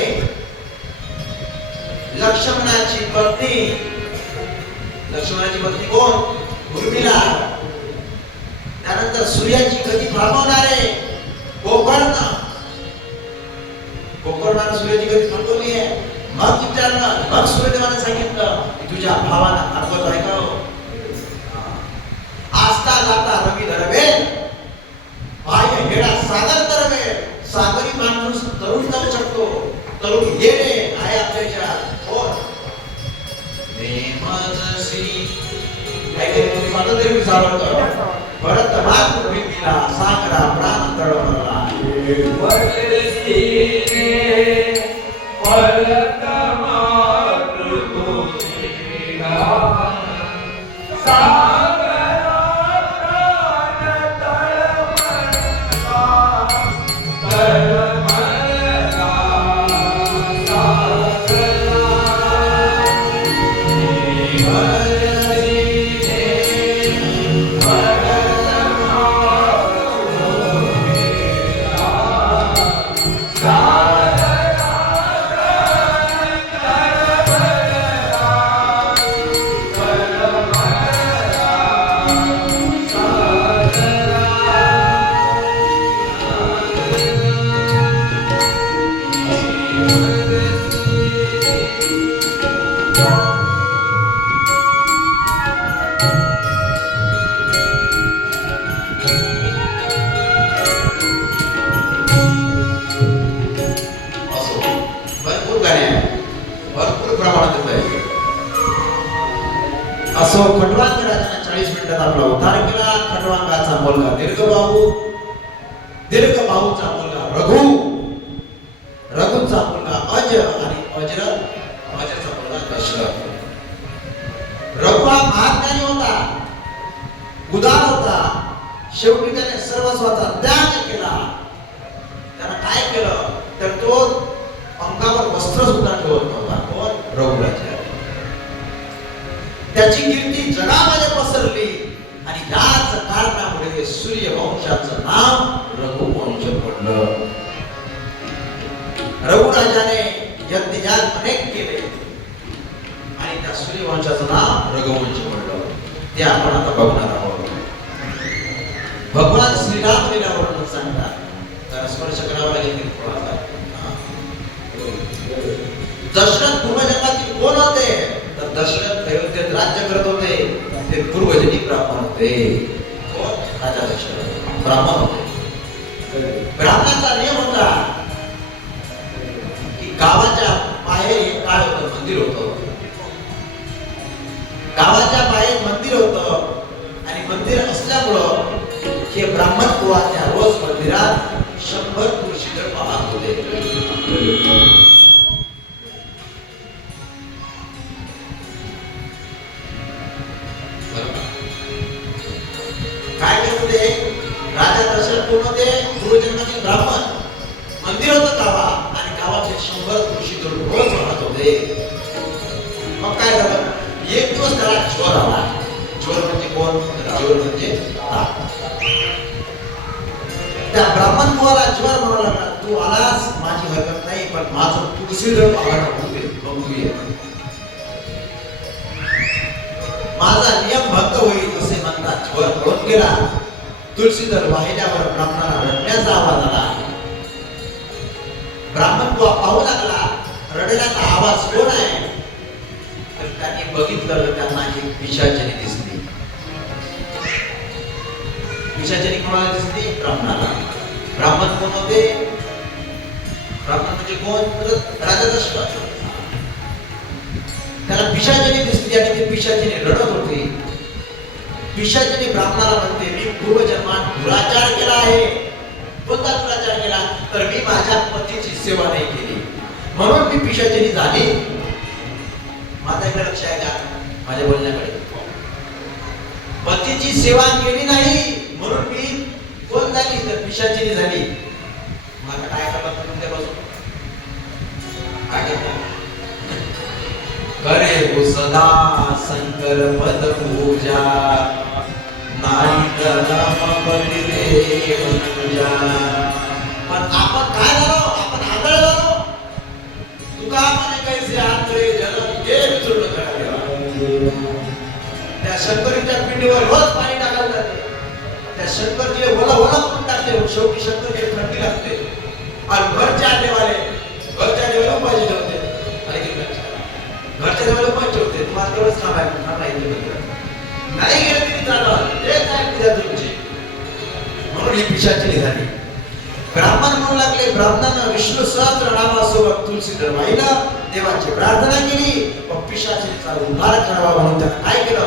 लक्ष्मणाची पत्नी कोण उर्मिला त्यानंतर सूर्याची गती थांबवणारे गोकर्णाने सूर्याची गती थांबवली आहे. मग विचारलं मग सूर्यदेवाने सांगितलं की तुझ्या भावाला थांबवत आहे का आस्था जाता रवी धरवेल बाह्य हेडा सागर तरवेल सागरी माणूस तरुण जाऊ शकतो तरुण येणे आहे आपल्या कोण ऐकले स्वातंत्र्य सावरकर भरत मात भूमीला सागरा प्राण तळमळला असो खटवांग राजाने 40 मिनिटात आपला उद्धार केला. खटवांगाचा मुलगा दीर्घबाहूचा मुलगा रघु, रघुचा मुलगा अज आणि अजचा मुलगा दशरथ. रघु हा महाज्ञानी होता, उदार होता. शेवटी त्याने सर्वस्वाचा त्याग केला. त्याने काय केलं तर तो अंगावर वस्त्र सुद्धा ठेवत नव्हता. कोण? रघुराजा. त्याची कीर्ती जगामध्ये पसरली आणि याच कारणामुळे सूर्यवंशाचं नाव रघुवंश पडलं. रघुराजाने यज्ञयाग अनेक केले आणि त्या सूर्यवंशाचं नाव रघुवंश पडलं. ते आपण आता बघणार आहोत. भगवान श्रीराम लीला वर्णन सांगतात. त्याला स्पर्श करावा लागेल थोडासा. दशरथ पूर्वजन्मातील कोण होते तर दशरथ अयोध्येत राज्य करत होते. ते पूर्वजनी ब्राह्मण होते. कोण? राजा दशरथ ब्राह्मण होते. ब्राह्मणाचा नियम होता की गावाच्या बाहेर एक काय होतं? मंदिर होतं. गावाच्या बाहेर मंदिर होतं आणि मंदिर असल्यामुळं हे ब्राह्मण बुवा त्या रोज मंदिरात 100 तुळशीदळ पाहत होते. काय करत होते? राजा दशरथ कोण होते? पूर्वजन्मातील ब्राह्मण. मंदिर होतं गावात आणि गावाचे 100 तुळशीदळ रोज पाहत होते. मग काय झालं? एक दिवस त्याला ज्वर आला. ज्वर म्हणजे कोण? ज्वर म्हणजे ताप. त्या ब्राह्मण बुवाला ज्वर म्हणाला लागला, तू आलास माझी हरकत नाही, पण माझं तुळशीदळ पाहायला होते. मग तू ये. माझा नियम भंग होईल असे म्हणतात. ज्वर पळून गेला. तुळशीदळ वाहिल्यावर ब्राह्मणाला रडण्याचा आवाज आला. ब्राह्मण बुवा पाहू लागला रडण्याचा आवाज कोण आहे. तर त्यांनी बघितलं, त्यांना एक पिशाचिनी दिसली. पिशाचिनी कोणाला दिसली? ब्राह्मणाला. ब्राह्मण कोण होते? ब्राह्मण म्हणजे कोण? तर राजा दशरथ. त्याला पिशाचिनी दिसली आणि ते पिशाचिनी रडत होते. पिशाचिनी ब्राह्मणाला म्हणते, मी पूर्वजन्मात दुराचार केला आहे. कोणता दुराचार केला? तर मी माझ्या पतीची सेवा नाही केली म्हणून मी पिशाचिनी झाली. माझ्याकडे लक्ष आहे का माझ्या बोलण्याकडे? पतीची सेवा केली नाही म्हणून मी कोण झाली? तर पिशाचिनी झाली. मग काय करतात तुमच्या बाजून? काय करतात? करे हो सदा शंकर पद पूजा नाही पती देव पूजा. पण आपण काय झालो? आपण आंधळ झालो. तुका म्हणे कैसे आंधळे जन्म हे विचारून करावे. त्या शंकरीच्या पिंडीवर रोज पाणी टाकायला जाते. त्या शंकरजीला ओला करून टाकते. शेवटी शंकरजी थंडी लागते आणि घरच्या देवाले उपाशी ठेवते. घरच्या देवाला उपाशी ठेवते. तुम्हाला तेवढंच काम आहे. नाही गेलं तरी चालत. तेच आहे तुझ्या तुमची. म्हणून ही पिशाचिनी झाली. ब्राह्मण म्हणू लागले. ब्राह्मणानं विष्णू सहस्रनामासोबत तुळशीदळ वाहिलं, देवाची प्रार्थना केली व पिशाचिनीचा उद्धार करावा म्हणून त्यानं काय केलं?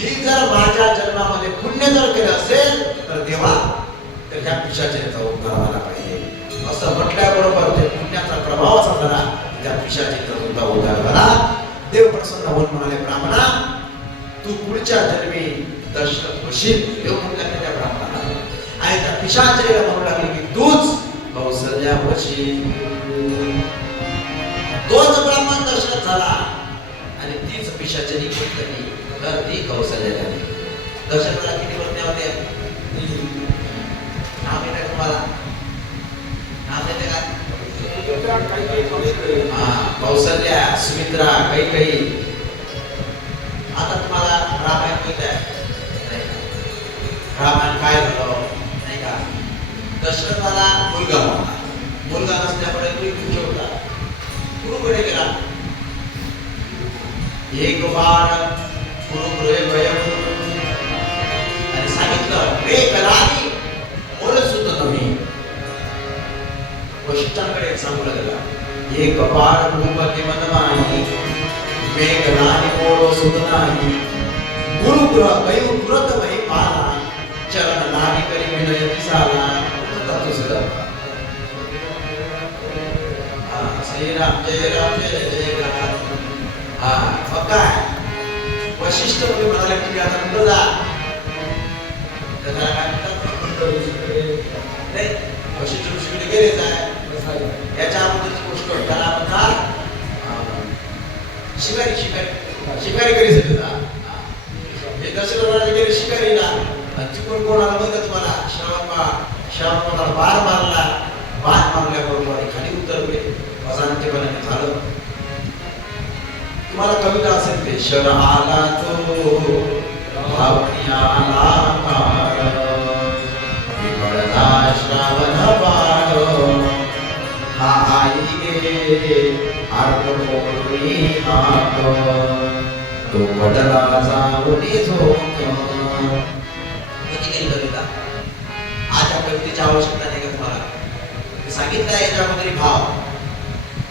मी जर माझ्या जन्मामध्ये पुण्य जर केलं असेल तर देवा तर ह्या पिशाचेचा उद्धार व्हायला पाहिजे असं म्हटल्याबरोबर ते पुण्याचा प्रभाव असा झाला त्या पिशाचेचा सुद्धा उद्धार झाला. देव प्रसन्न होऊन म्हणाले ब्राह्मणा तू पुढच्या जन्मी दशरथ होशील. देव म्हणला त्या ब्राह्मणाला आणि त्या पिशाचेला म्हणू लागले की तूच कौसल्या होशील. तोच ब्राह्मण दशरथ झाला आणि तीच पिशाचेनी केली तर ती कौसल्या झाली. दशरथाला किती पत्नी होत्या? नाव येते तुम्हाला? नाव येते का? कौसल्या, सुमित्रा, कैकेयी. आता तुम्हाला रामायण माहित आहे? रामायण काय झालं नाही का? दशरथाला मुलगा होता. मुलगा नसल्यामुळे तो इच्छुक होता. गुरुकडे गेला. एक बार गुरुगृहे वयम् आणि सांगितलं मेघराणी मोर सुत नव्हे. वशिष्ठांकडे सांगू लागला एक बार भूपती मनमाही मेघराणी मोर सुत नाही. गुरुगृह वयम् तुरत वै पाला चरण नारी करी विनय दिसाला. श्रीराम जय राम जय जय राम. मग काय वशिष्ठ मुली म्हणाले तुम्ही आता कुठं जा? त्याला काय म्हणतात नाही वशिष्ठ ऋषीकडे गेले जाय. याच्या अगोदरची गोष्ट त्याला म्हणतात शिकारी शिकारी शिकारी करी सगळे जा. हे दशरथ महाराज गेले शिकारीला आणि चुकून कोण आला बघा तुम्हाला श्रावण बाण मारला. बाण मारल्याबरोबर खाली उतरले. अशांतपणाने झालं. तुम्हाला कविता असेल ते शर आला तो भावनी आला कार विपळला श्रावण बाळ हा आई गे आर्त मोकळी हाक तो पडला जाऊनी झोक. कविता आज या कवितेची आवश्यकता नाही का तुम्हाला? सांगितलं याच्यामध्ये भाव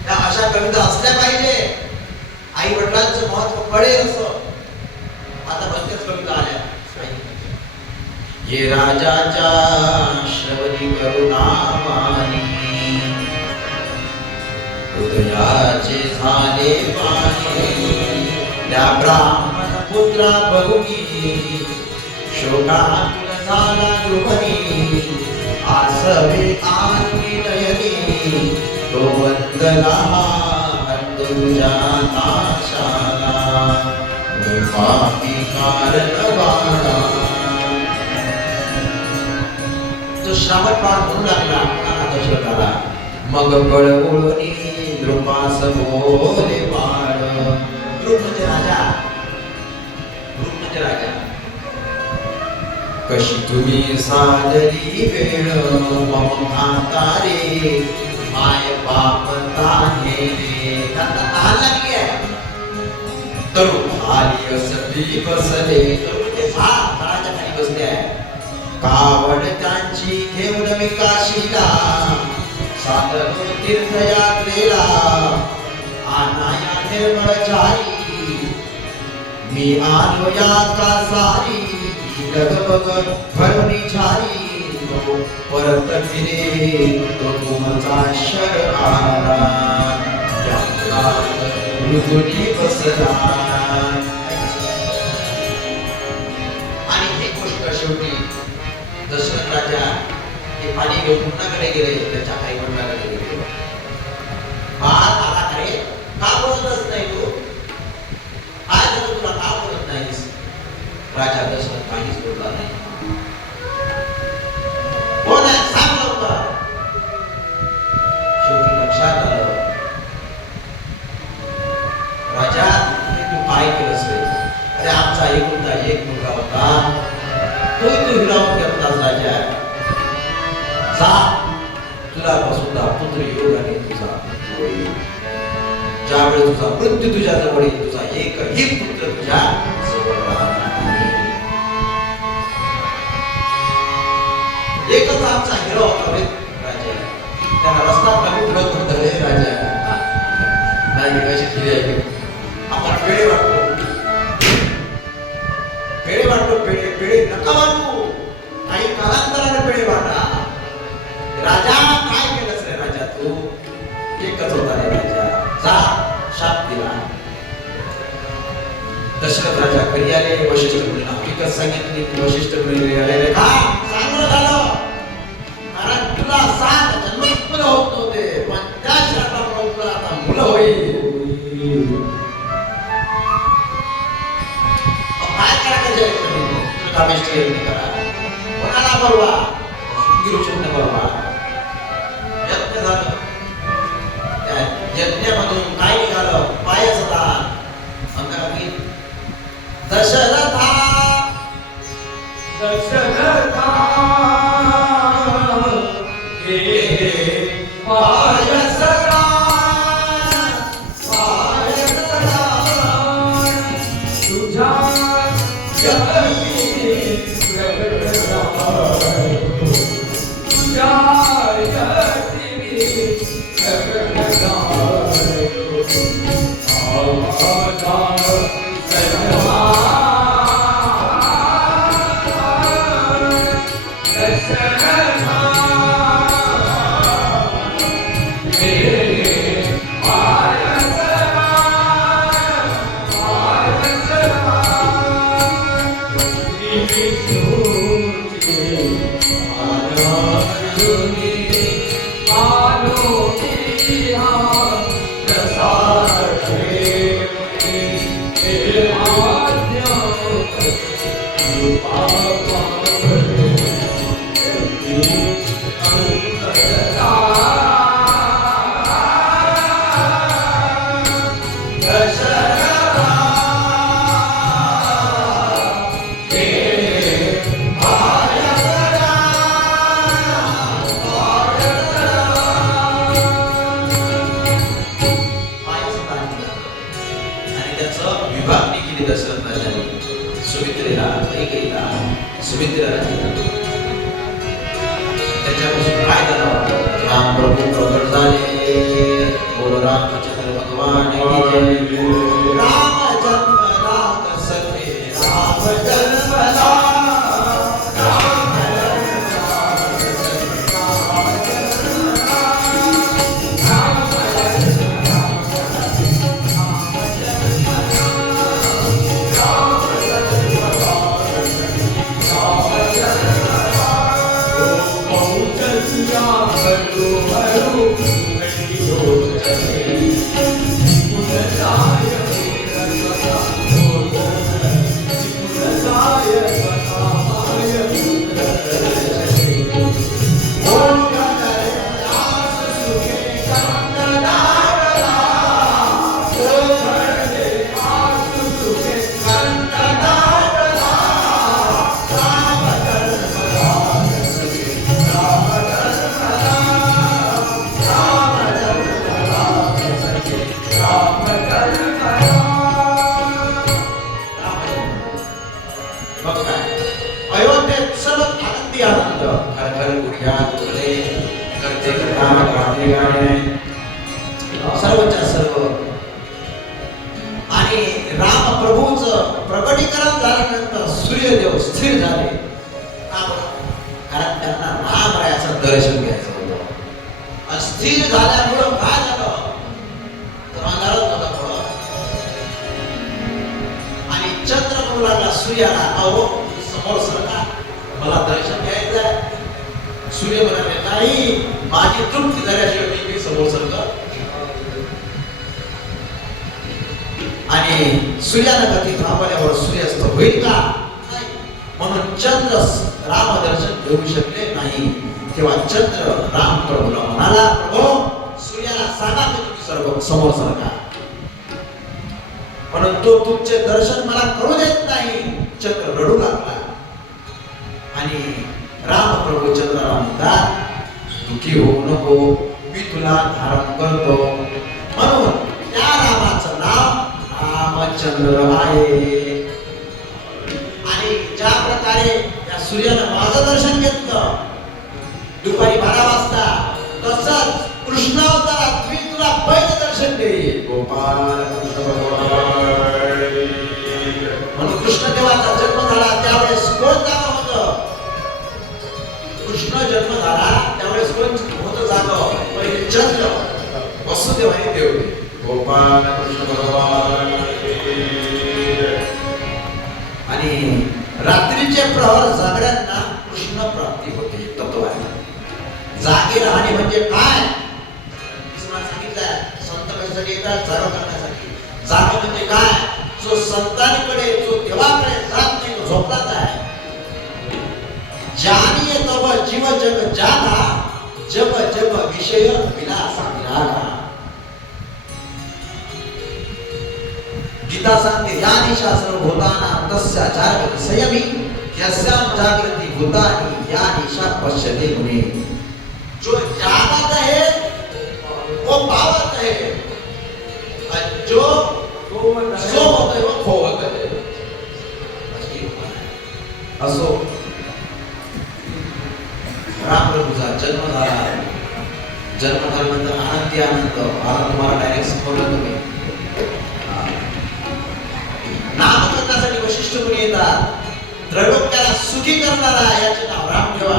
त्या अशा कविता असल्या पाहिजे. आई वडिलांचं महत्व कळेल असं. आता भलत्याच कविता आल्या. ये राजाच्या श्रवणी करुणावाणी हृदयाचे झाले पाणी. त्या ब्राह्मण पुत्रा बघुनी शोकाकुल झाला गृहिणी. आसवे आनवी नयनी तो वंदला तुझ्या नाशाला मी पापी कारण बाळा. तो श्रावण बाळ म्हणू लागला दशरथाला. मग कळवळूनी नृपास बोले बाळ. नृप म्हणजे राजा. नृप म्हणजे राजा. कशी तुम्ही सादरी वेळ मम म्हातारे माय बाप ताने तहान लागली आहे. तरुण खाली असली बसले. तरुण म्हणजे झाडाच्या खाली बसले आहे. कावड त्यांची घेऊन मी काशीला साधलो तीर्थयात्रेला. आनाया निर्मळ चारी मी आलो या कासारी. लगबग भरुनी छारी परत फिरे तो तुमचा शर आला. मृदुनी बसला. आणि ही गोष्ट शेवटी दशरथ राजा हे पाणी घेऊन पुन्हाकडे गेले. त्याच्या आई वडिलांकडे गेले. बाळ आला अरे का बोलतच नाही तू? काय झालं तुला? का बोलत नाहीस? राजा दशरथ काहीच बोलला नाही. कोण आहे सांग लवकर. शेवटी लक्षात आलं राजा तू काय केलंस रे? अरे आमचा एकुलता एक मुलगा होता. तू हिरावून घेतलास राजा. जा तुला सुद्धा पुत्र योग आणि तुझा पुत्र होईल. ज्यावेळी तुझा मृत्यू तुझ्या जवळ येईल तुझा एकही पुत्र तुझ्या जवळ राहणार नाही. एकच आमचा हिरो होता रे राजा. त्याला रस्ता कमी मिळत होता रे राजा. नाही कशी केली आहे आपण वेळ वाटतो. दशरथ राजा घरी आले. वशिष्ठ मुनींना हकीकत सांगितली की वशिष्ठ मुनी आलेले का चांगलं झालं, कारण तुला 7 जन्मात मुलं होत नव्हते, पण त्या श्रापामुळे तुला आता मुलं होईल. काय करायचं कामेष्ट यज्ञ करा, कोणाला बोलवा, गिरुचंद बोलवा. यज्ञ झालं. त्या यज्ञामधून काय निघालं, पायच दान. दशरथा दशरथा हे पायस दान, पायस दान तुझ्या जगती प्रगटदाय, तुझ्या जगती प्रगटदाय. दशरथ राजाने सुमित्रेला, कैकेयीला, सुमित्रा त्याच्यापासून काय झालं, राम प्रभू प्रकट झाले. बोल रामचंद्र भगवान की जय. राम जन्मला कसबे, राम जन्मला, राम जन्मला कसबे, राम जन्मला, राम जन्मला, सर्वच्या सर्व. आणि राम प्रभूच प्रकटीकरण झाल्यानंतर सूर्यदेव स्थिर झाले. कारण त्यांना रामरायाचं दर्शन घ्यायचं होतं. स्थिर झाल्यामुळं काय झालं, तर अंधारात होता पडत. आणि चंद्र म्हणू लागला सूर्याला, अहो समोर सरका, मला दर्शन घ्यायचं आहे. सूर्य म्हणाले, नाही, माझी तृप्ती झाल्याशिवाय मी समोर सरका. आणि सूर्यानं गती थांबवल्यावर सूर्यास्त होईल का, म्हणून चंद्र राम दर्शन घेऊ शकले नाही. तेव्हा चंद्र राम प्रभूला म्हणाला, प्रभू सूर्याला सांगा की तुम्ही सर्व समोर सरका. म्हणून तो तुमचे दर्शन मला करू देत नाही. चंद्र रडू लागला. आणि राम प्रभू चंद्राला म्हणतात, दुःखी होऊ नको, मी तुला धारण करतो. म्हणून त्या रामाचं नाव रामचंद्र आहे. आणि ज्या प्रकारे त्या सूर्यानं माझं दर्शन घेतलं दुपारी 12 वाजता, तसंच कृष्ण अवतारात मी तुला पहिलं दर्शन देईल. गोपाल कृष्ण भगवान. म्हणून कृष्ण देवाचा जन्म झाला त्यावेळेस कोण जागा होतं, कृष्ण जन्म झाला त्यावेळेस कोण होतं जागं, पहिले चंद्र, वसुदेव आणि देव. गोपाल कृष्ण भगवान. रात्रीचे प्रहर जागऱ्यांना कृष्ण प्राप्ती होते तत्व आहे. जागे राहणे म्हणजे काय सांगितलंय. संत कशासाठी येतात? जागा करण्यासाठी. जागा म्हणजे काय? जो संतांकडे जो देवाकडे जात नाही तो झोपलाच आहे. जानिये तब जीव जग जागा जब जब विषय विलास विरागा. गीता सांगते या निशा सर्वभूताना तस्या जागृती संयमी यस्याम जागृती भूतानि या निशा पश्यते मुने. जो जागत है वो पावत है और जो सोवत है वो खोवत है. असो रामप्रभूचा जन्म झाला. जन्म झाल्यानंतर आनंदी आनंद मला तुम्हाला डायरेक्ट शिकवलं तुम्ही. नामकरणासाठी वशिष्ठ मुनी येतात. त्रैलोक्याला सुखी करणारा याचे नाव राम ठेवा.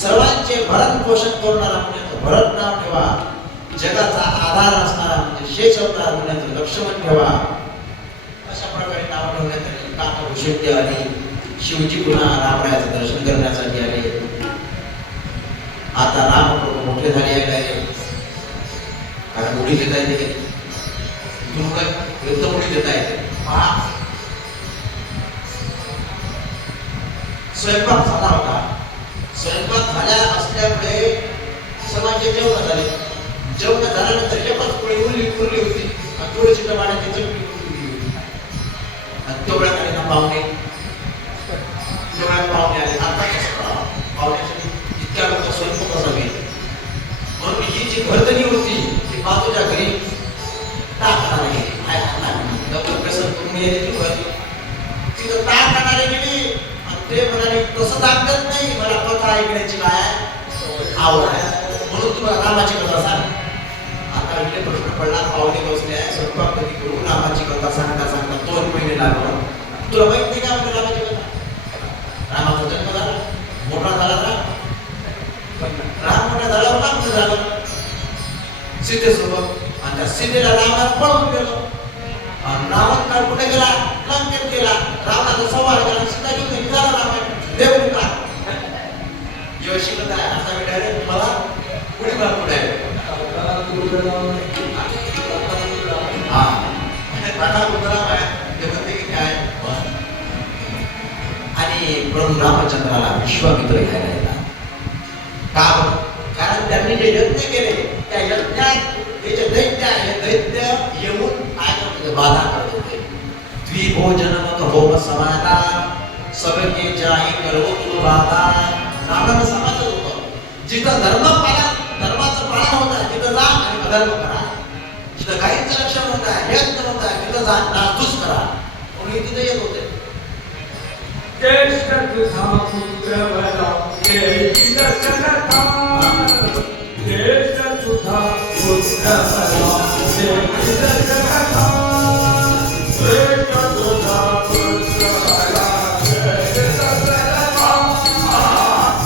सर्वांचे भरण पोषण करणारा म्हणजे भरत नाव ठेवा. जगाचा आधार असणारा म्हणजे शेष अवतार म्हणण्याचं लक्ष्मण ठेवा. अशा प्रकारे नाव ठेवण्यात आली. काकभूषित आली. शिवजी पुन्हा रामरायाचं दर्शन करण्यासाठी आले. आता रामप्रभू मोठे झाले आहे. कारण उडी देता येते एकदम उडी देता येते. स्वयंपाक झाला होता. स्वयंपाक झाल्या असल्यामुळे सर्वांचे जेवण झाले. जेवण झाल्यानंतर एकच पोळी उरली होती आणि थोडीशी टमाट्याची चटणी उरली होती. आणि तेवढ्या आले ना पाहुणे आले. आता कसं पाहुण्यासाठी इतक्या लोक स्वयंपाक कसा मिळेल म्हणून ही जी भरतनी होती ती बाजूच्या घरी टाकणार गेली. प्रसन्न करून गेली ती भरती तिथं टाक करणारे गेली. ते म्हणाले तसं दाखवत नाही. मला कथा ऐकण्याची काय आवड आहे म्हणून तुम्हाला रामाची कथा सांग. आता इकडे प्रश्न पडला. पाहुणे बसले आहे. स्वयंपाक कधी करू. रामाची कथा सांगता सांगता 2 महिने लागले. तुला माहित नाही का म्हणजे रामाची कथा? रामाचा जन्म झाला. मोठा झाला ना. राम मोठा झाल्यावर लग्न झालं सीतेसोबत. आणि त्या सीतेला रामाला पळून गेलो. रावण काळ कुठे गेला? लंकेत गेला. रावणाचा संहार केला. सीता घेऊन निघाला रामायण. देव का योशिक काय आता मी डायरेक्ट तुम्हाला पुढे पुढे हा टाटा कुंदराम आहे. ते म्हणते की काय आणि प्रभू रामचंद्राला विश्वामित्र घ्यायला येतात. का? कारण त्यांनी जे यज्ञ केले त्या यज्ञात ते जे दैत्य आहे दैत्य येऊन काय करत बाधा करत होते. द्विभोजन मत होम समाधान सबके जाई करो तुम बाधा. रामानं समाजच होतं. जिथं धर्माचं पालन होत आहे तिथं जा आणि अधर्म करा. जिथं गायींचं रक्षण होत आहे यज्ञ होत आहे तिथं जा नासधूस करा. म्हणून तिथं येत होते. ज्येष्ठ तुझा पुत्र बला केली दर्शनता. ज्येष्ठ तुझा पुत्र बला केली दर्शनता. ज्येष्ठ तुझा पुत्र बला केली दर्शनता.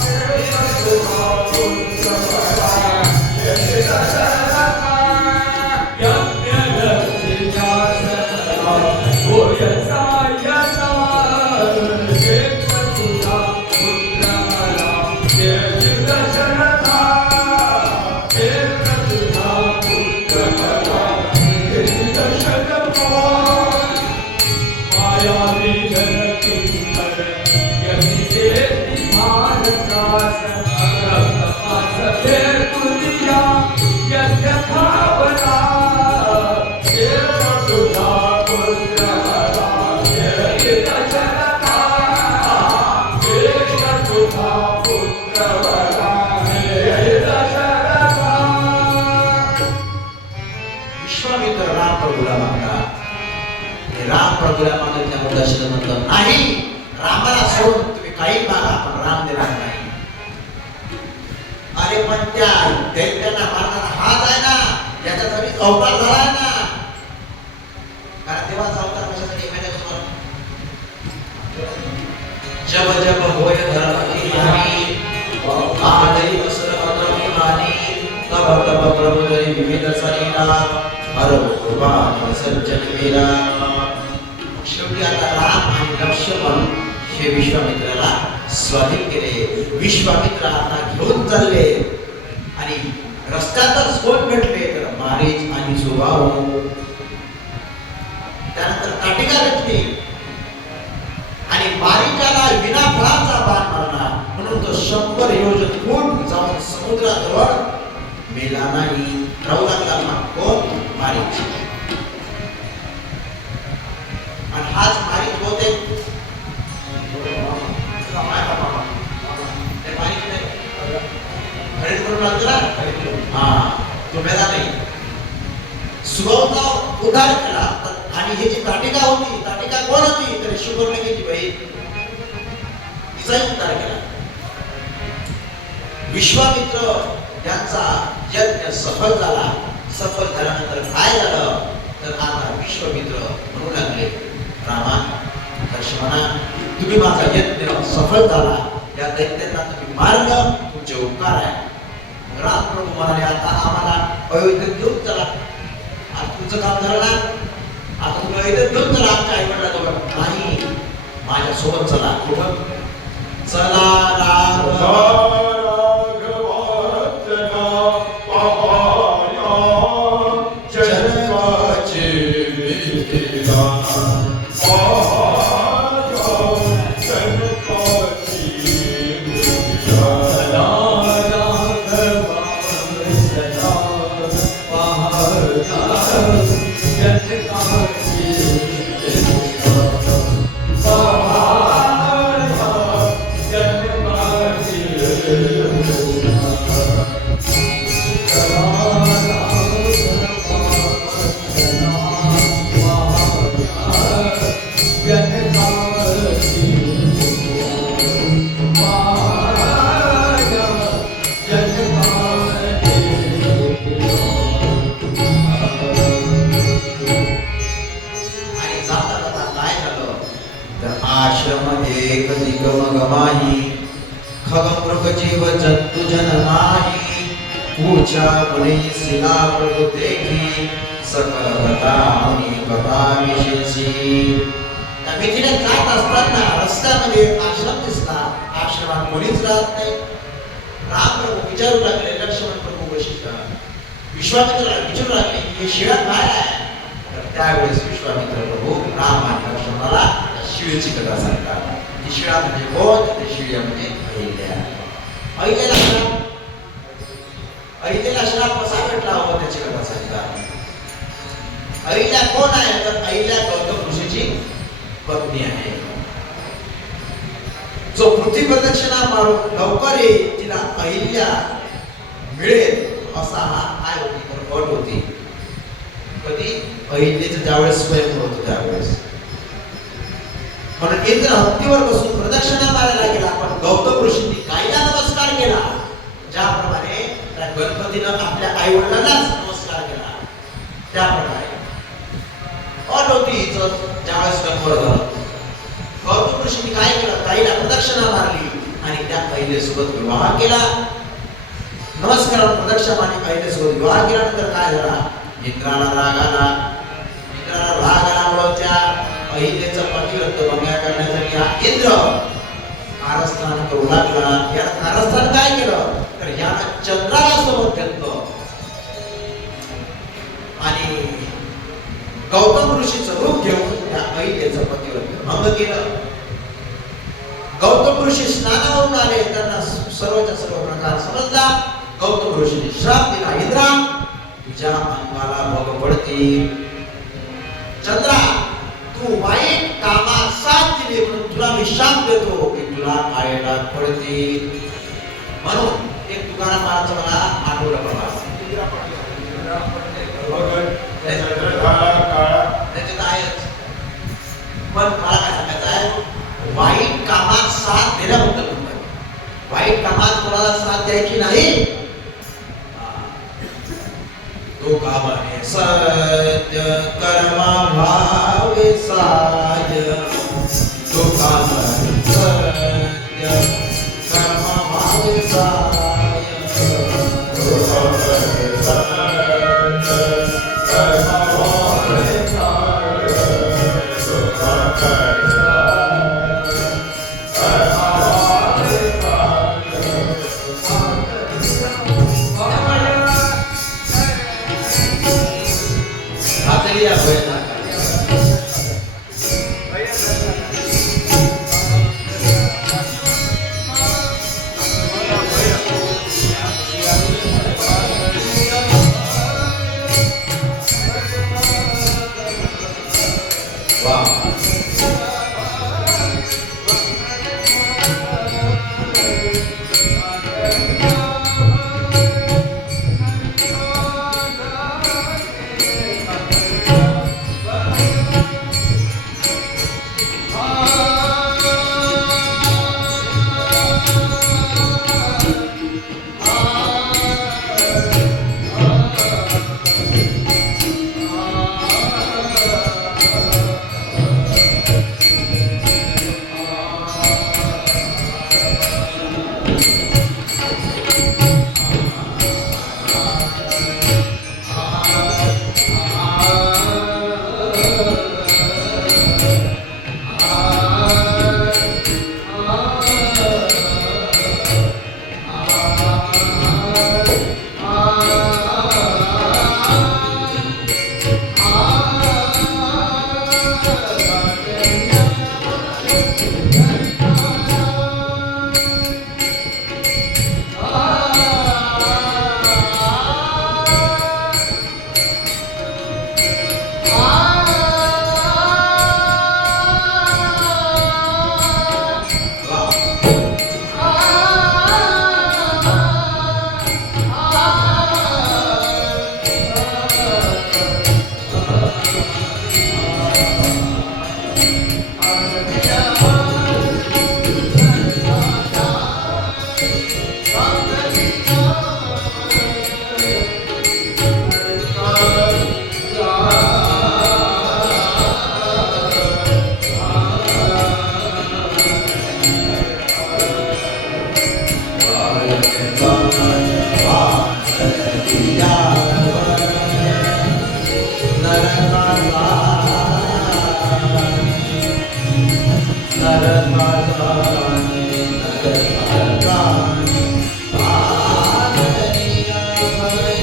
ज्येष्ठ तुझा पुत्र बला केली दर्शनता. यज्ञलक्ष्मीच्या सतरा होयचा नाही. रामाला सोडून तुम्ही काही मागा पण राम देणार नाही. अरे पण त्या दैत्यांना मारणारा हाच आहे ना. याच्यासाठी अवतार झालाय ना. कारण देवाचा अवतार कशासाठी माहिती आहे तुम्हाला? जब जब होय धर्म की हानी आदई सर्वधर्मी वाणी तब तब प्रभु जय विविध शरीरा हर कृपा सज्जन मेरा. शेवटी आता राम आणि लक्ष्मण हे विश्वामित्राला स्वाधीन केले. विश्वामित्र आता घेऊन चालले आणि रस्त्यातच कोण भेटले तर मारीच आणि सुबाहू. त्यानंतर ताटिका भेटली आणि मारीचाला विनाफळाचा बाण मारला म्हणून तो 100 योजन फूट जाऊन समुद्राजवळ मेला नाही. राहू लागला कोण? मारीच. आणि हाच मारीच होते सुगवता उद्धार केला. आणि ही जी ताटिका होती, ताटिका कोण होती तर शुभलेखीची बहीण, तिचाही उद्धार केला. विश्वामित्र यांचा यज्ञ सफल झाला. सफल झाल्यानंतर काय झालं तर आता विश्वामित्र म्हणू लागले, रामा लक्ष्मणा, तुम्ही माझा यज्ञ सफल झाला, या दैत्यांना तुम्ही मारलं, तुमचे उपकार आहे. राम प्रभू म्हणाले, आता आम्हाला अयोध्येत घेऊन चला. आता तुमचं काम झालं ना, आता तुम्ही अयोध्येत घेऊन चला आमच्या आई वडिलांजवळ. नाही, माझ्या सोबत चला. कुठं? चला राघव. आश्रम एक निगम गमाही, खगमृग जीव जंतु जन नाही. पूजा मुनी शिला प्रभु देखी, सकल कथा मुनी कथा विशेषी. त्या भीतीने जात असताना रस्त्यामध्ये आश्रम दिसला. आश्रमात कोणीच राहत नाही. राम प्रभू विचारू लागले, लक्ष्मण प्रभू वशिष्ठ विश्वामित्राला विचारू लागले की हे शिळा काय आहे. तर त्यावेळेस विश्वामित्र प्रभू राम आणि लक्ष्मणाला शिळेची कथा सांगतात. ही शिळा म्हणजे कोण? ते शिळ्या म्हणजे अहिल्या. अहिल्याला श्राप कसा भेटला हो त्याची कथा सांगतात. अहिल्या कोण आहे तर अहिल्या गौतम ऋषीची पत्नी आहे. जो पृथ्वी प्रदक्षिणा मारून लवकर येईल तिला अहिल्या मिळेल असा हा काय होती तर अट होती. कधी? अहिल्याचं ज्यावेळेस स्वयंवर होतं त्यावेळेस. म्हणून इंद्र हत्तीवर बसून प्रदक्षिणा मारायला गेला, पण गौतम ऋषींनी कायदा नमस्कार केला. ज्याप्रमाणे त्या गणपतीनं आपल्या आई वडिलांनाच नमस्कार केला त्याप्रमाणे अट होती. ज्यावेळेस गणपत झालं, गौतम ऋषींनी काय केलं? ताईला प्रदक्षिणा मारली आणि त्या अहिल्यासोबत विवाह केला. नमस्कार प्रदक्षिणा आणि अहिल्यासोबत विवाह केल्यानंतर काय झाला? इंद्राला राग आला. इंद्राला राग आल्यामुळे त्या अहिल्याचा पतिव्रत भंग करण्यासाठी हा इंद्र कारस्थान करू लागला. या कारस्थान काय केलं तर यानं चंद्राला सोबत घेतलं आणि गौतम ऋषीचं रूप घेऊन त्या अहिल्याचं पतिव्रत भंग केलं. गौतम ऋषी स्नानावरून आले, त्यांना सर्वच्या सर्व प्रकार समजला. गौतम ऋषीने श्राप दिला, इंद्रा तुझ्या अंगाला भोग पडतील. चंद्रा तू वाईट कामात साथ दिली म्हणून तुला मी शाप देतो की तुला खायला पडतील. म्हणून एक तुकाराम महाराज मला आठवलं बाबा. त्याच्यात आहेच, पण मला काय सांगायचं आहे, वाईट कामात साथ दिल्याबद्दल म्हणतात. वाईट कामात कोणाला साथ द्यायची नाही. तो कामाने सत्य कर्मा भावे साज. तो कामाने सत्य कर्मा भावे साज. तो कामाने सत्य कर्मा भावे साज. तो कामाने नरकाजानी नरकाजानी कांदनिया भय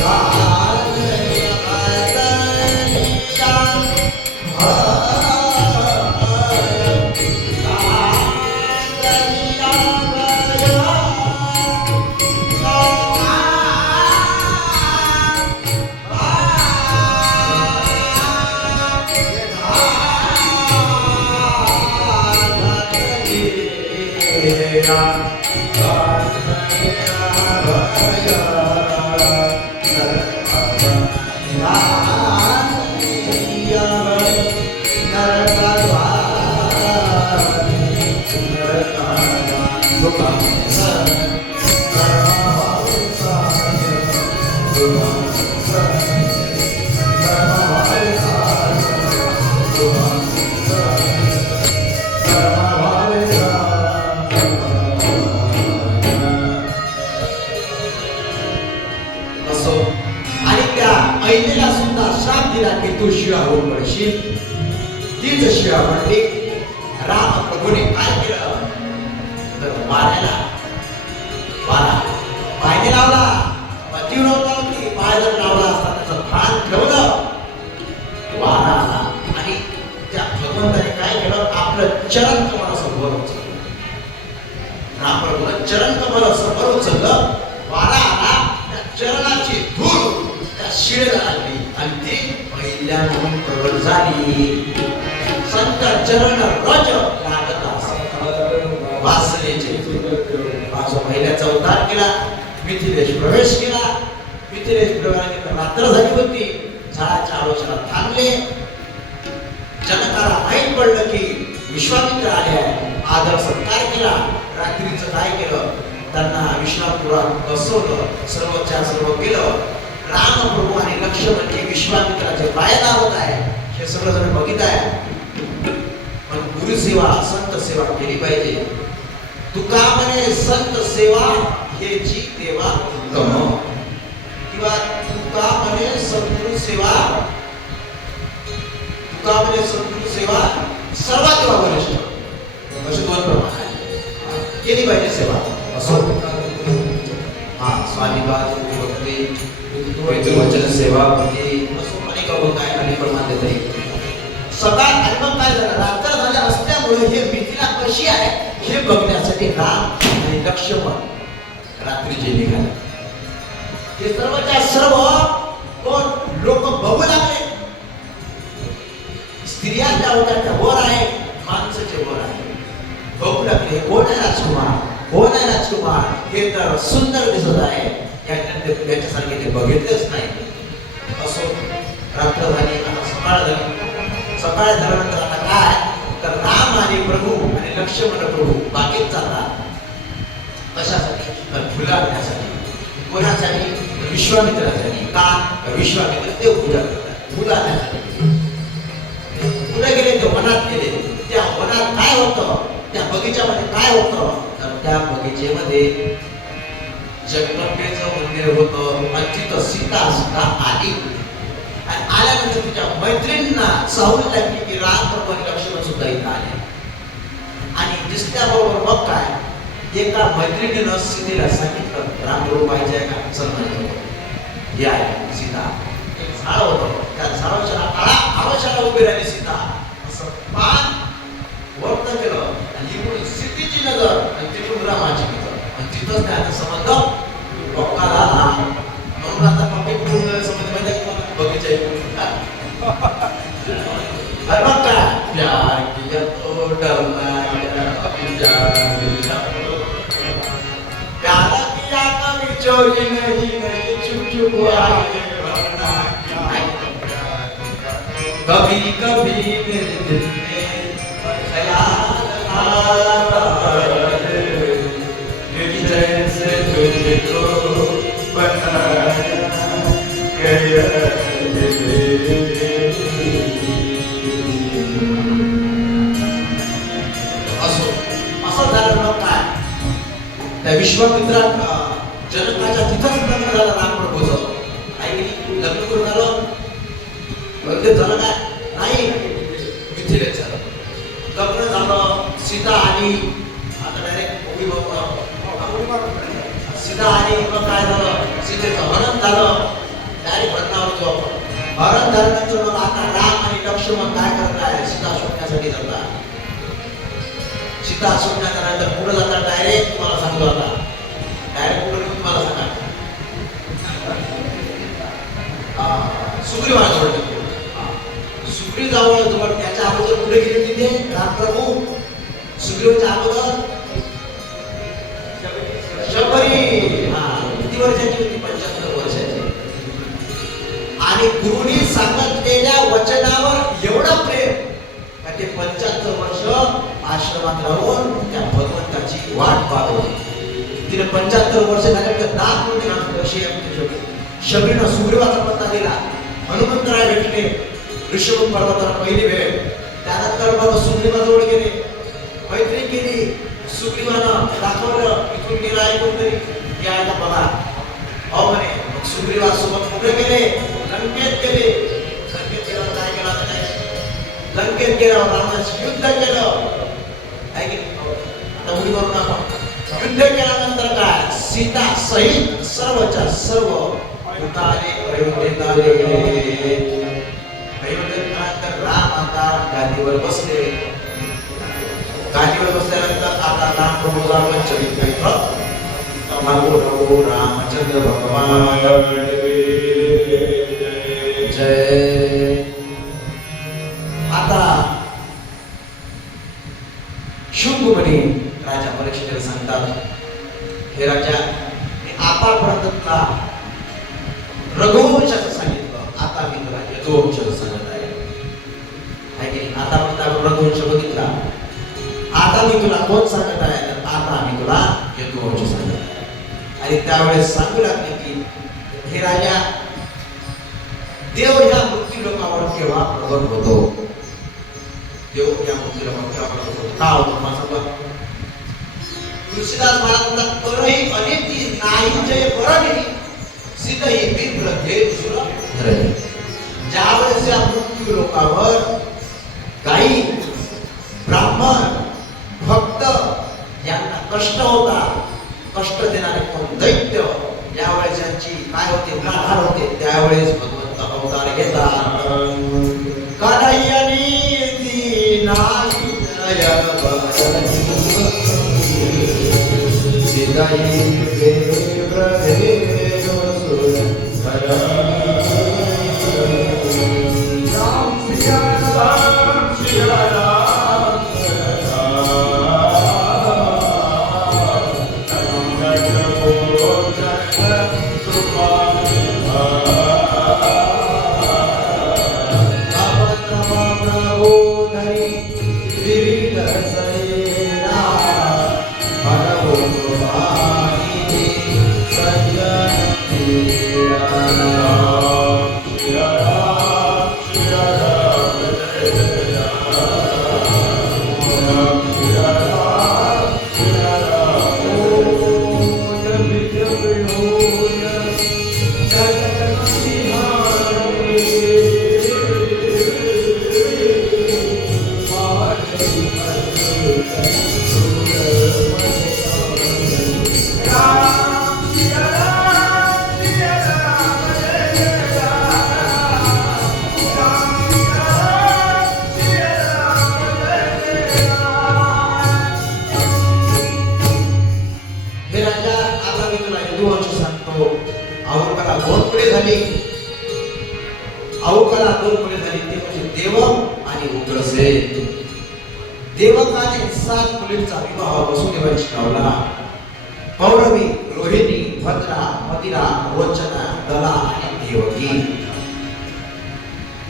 कांदनिया कांदनिया असो आणि त्या ऐनेला सुद्धा श्राप दिला की तू शिवाहून पडशील. तीच शिवा म्हणते राम प्रभूने काय केलं तर वाऱ्याला वारा पायने लावला. पती नव्हता की पाय जर लावला असता त्याचं भान ठेवलं वारा आला आणि त्या भगवंताने काय केलं आपलं चरण कमळ असं वर उचललं. राम प्रभूला चरण कमळ असं वर उचललं. वारा आला चरणाची धूळ त्या शिळेला लागली आणि ती पहिल्यांदा प्रगट झाली. संत चरण रज लागत वासनेचे माझा पहिल्याचा उद्धार केला. मिथिलेश प्रवेश केला. मिथिलेश प्रवेश रात्र झाली होती. झाडाच्या आलोचना थांबले. जनकाला माहीत पडलं की विश्वामित्र आले आहे. आदर सत्कार केला. रात्रीचं काय केलं त्यांना विश्रामपुरात बसवलं. सर्वच्या सर्व केलं. राम प्रभू आणि लक्ष्मण हे विश्वामित्राचे पाय लावत आहे हे सगळं जण बघित आहे. पण गुरुसेवा संत सेवा केली पाहिजे. तुका म्हणे संत सेवा हे जी देवा उत्तम किंवा तुका म्हणे सद्गुरु सेवा तुका म्हणे सद्गुरु सेवा सर्वात वरिष्ठ असे दोन प्रमाण आहे. केली पाहिजे सेवा. असो हा स्वामीवाद भक्ती वचन सेवा भक्ती असो अनेक अभंग आहे अनेक प्रमाण देते. सकाळ आणि मग काय झालं रात्र झाल्या असल्यामुळे हे मिथिला कशी आहे हे बघण्यासाठी राम आणि लक्ष्मण रात्रीचे निघाले. हे सर्वच्या सर्व कोण लोक बघू लागले. स्त्रिया ज्या होत्या त्या वर आहे. माणसाचे वर आहे. बघू लागले कोण आहे राजकुमार कोण आहे राजकुमार. हे तर सुंदर दिसत आहे. याच्यासारखे ते बघितलेच नाही. असो रात्र झाली आता सकाळ झाली. सकाळ झाल्यानंतर आता काय तर राम आणि प्रभू आणि लक्ष्मण प्रभू बागेत चालतात. कशासाठी तर फुलं आणण्यासाठी. कोणासाठी विश्वामित्रासाठी. का विश्वामित्र देव पूजा करतात फुलं आणण्यासाठी. पुढे गेले ते वनात गेले. त्या वनात काय होतं त्या बगीच्यामध्ये काय होतं तर त्या बगीचेमध्ये जगदंबेचं मंदिर होतं. आणि तिथं सीता सुद्धा आली. आणि आल्यानंतर तिच्या मैत्रिणींना सहूल लागली की राम प्रभू आणि लक्ष्मण सुद्धा इथं आले. आणि दिसल्याबरोबर मग काय एका मैत्रिणीनं सीतेला सांगितलं राम प्रभू पाहिजे का सन्मान हे आहे सीता. एक झाड होतं त्या झाडाच्या आवाशाला उभी राहिली सीता. असं पान वर्त केलं आणि इकडून सीतेची नजर आणि तिकडून रामाची नजर आणि तिथंच त्याचा संबंध डोका झाला. म्हणून आता पप्पी कुठून संबंध माहिती आहे बगीचा अरे मग काय प्यार किया तो डरना प्यार किया कभी चोरी नहीं चुप चुप आए कभी कभी मेरे दिल में ख्याल आता है जैसे तुझको बनाया गया असं झालं मग काय त्या विश्वामित्रा जनकाच्या तिथंच लग्न झालं राम प्रभूचं. ऐकली लग्न करून आलो लग्न झालं काय नाही मिथिलेत झालं. लग्न झालं सीता आली आता डायरेक्ट सीता आली मग काय झालं सीतेचं हरण झालं डायरेक्ट घटनावर जो हरण झाल्यानंतर मग आता राम आणि लक्ष्मण काय करताय सीता शोधण्यासाठी जातात सीता शोधण्यानंतर पुढे जातात डायरेक्ट तुम्हाला सांगतो आता डायरेक्ट पुढे तुम्हाला सांगा सुग्रीवाजवळ सुग्रीवाजवळ जवळ त्याच्या अगोदर पुढे गेले तिथे रामप्रभू सुग्रीवाच्या अगोदर शबरी किती वर्षाची होती 75 वर्षाची आणि गुरुनी सांगितलेल्या वचनावर एवढं प्रेम का ते 75 वर्ष आश्रमात राहून त्या भगवंताची वाट पाहत होते तिने 75 वर्ष झाल्यानंतर दात म्हणून घातलं अशी शबरीनं सुग्रीवाचा पत्ता दिला हनुमंतराय भेटले ऋषभ पर्वताला पहिली वेळ त्यानंतर मग सुग्रीवाजवळ गेले मैत्री केली सुग्रीवानं दाखवलं इथून गेला आहे कोणतरी की आता बघा हो म्हणे मग सुग्रीवासोबत पुढे गेले लंकेत गेले लंकेत गेल्यावर काय केलं आता काय लंकेत गेल्यावर रावणाशी युद्ध केलं आहे की आता उडी मारून आपण युद्ध केल्यानंतर काय सीता सहित सर्वच्या सर्व उतारे अयोध्येत आले अयोध्येत राम आता गादीवर बसले गादीवर बसल्यानंतर आता राम प्रभूचा पंचविध मागो रामचंद्र भगवान जय आता शुंभमुनी राजा परीक्षेला सांगतात हे राजा आतापर्यंतला रघुवंशाचं सांगितलं आता मी तुला यदुवंशाचं सांगत आहे की आतापर्यंत आपण रघुवंश बघितला आता मी तुला कोण सांगत आहे तर आता मी तुला यदुवंश सांगत आहे आणि त्यावेळेस सांगू लागले की हे राजा देव या मृत्यू लोकावर केव्हा प्रगट होतो देव या मृत्यू लोकावर केव्हा प्रगट होतो का होतो माझा तुळशीदास महाराजांचा परही अनेक नाही जय परणी सीतही विप्र हे सुर धरणी ज्यावेळेस या मृत्यू लोकावर काही ब्राह्मण भक्त यांना कष्ट होता कष्ट देणारे कोण दैत्य यावेळेस यांची काय होते प्रहार होते त्यावेळेस भगवंत अवतार घेतात कन्हैयानी दीनाई जय सीताई विप्र हे सुर देवकाने 7 मुलींचा विवाह वसुदेवांशी लावला पौरवी रोहिणी भद्रा मदिरा रोचना दला आणि देवकी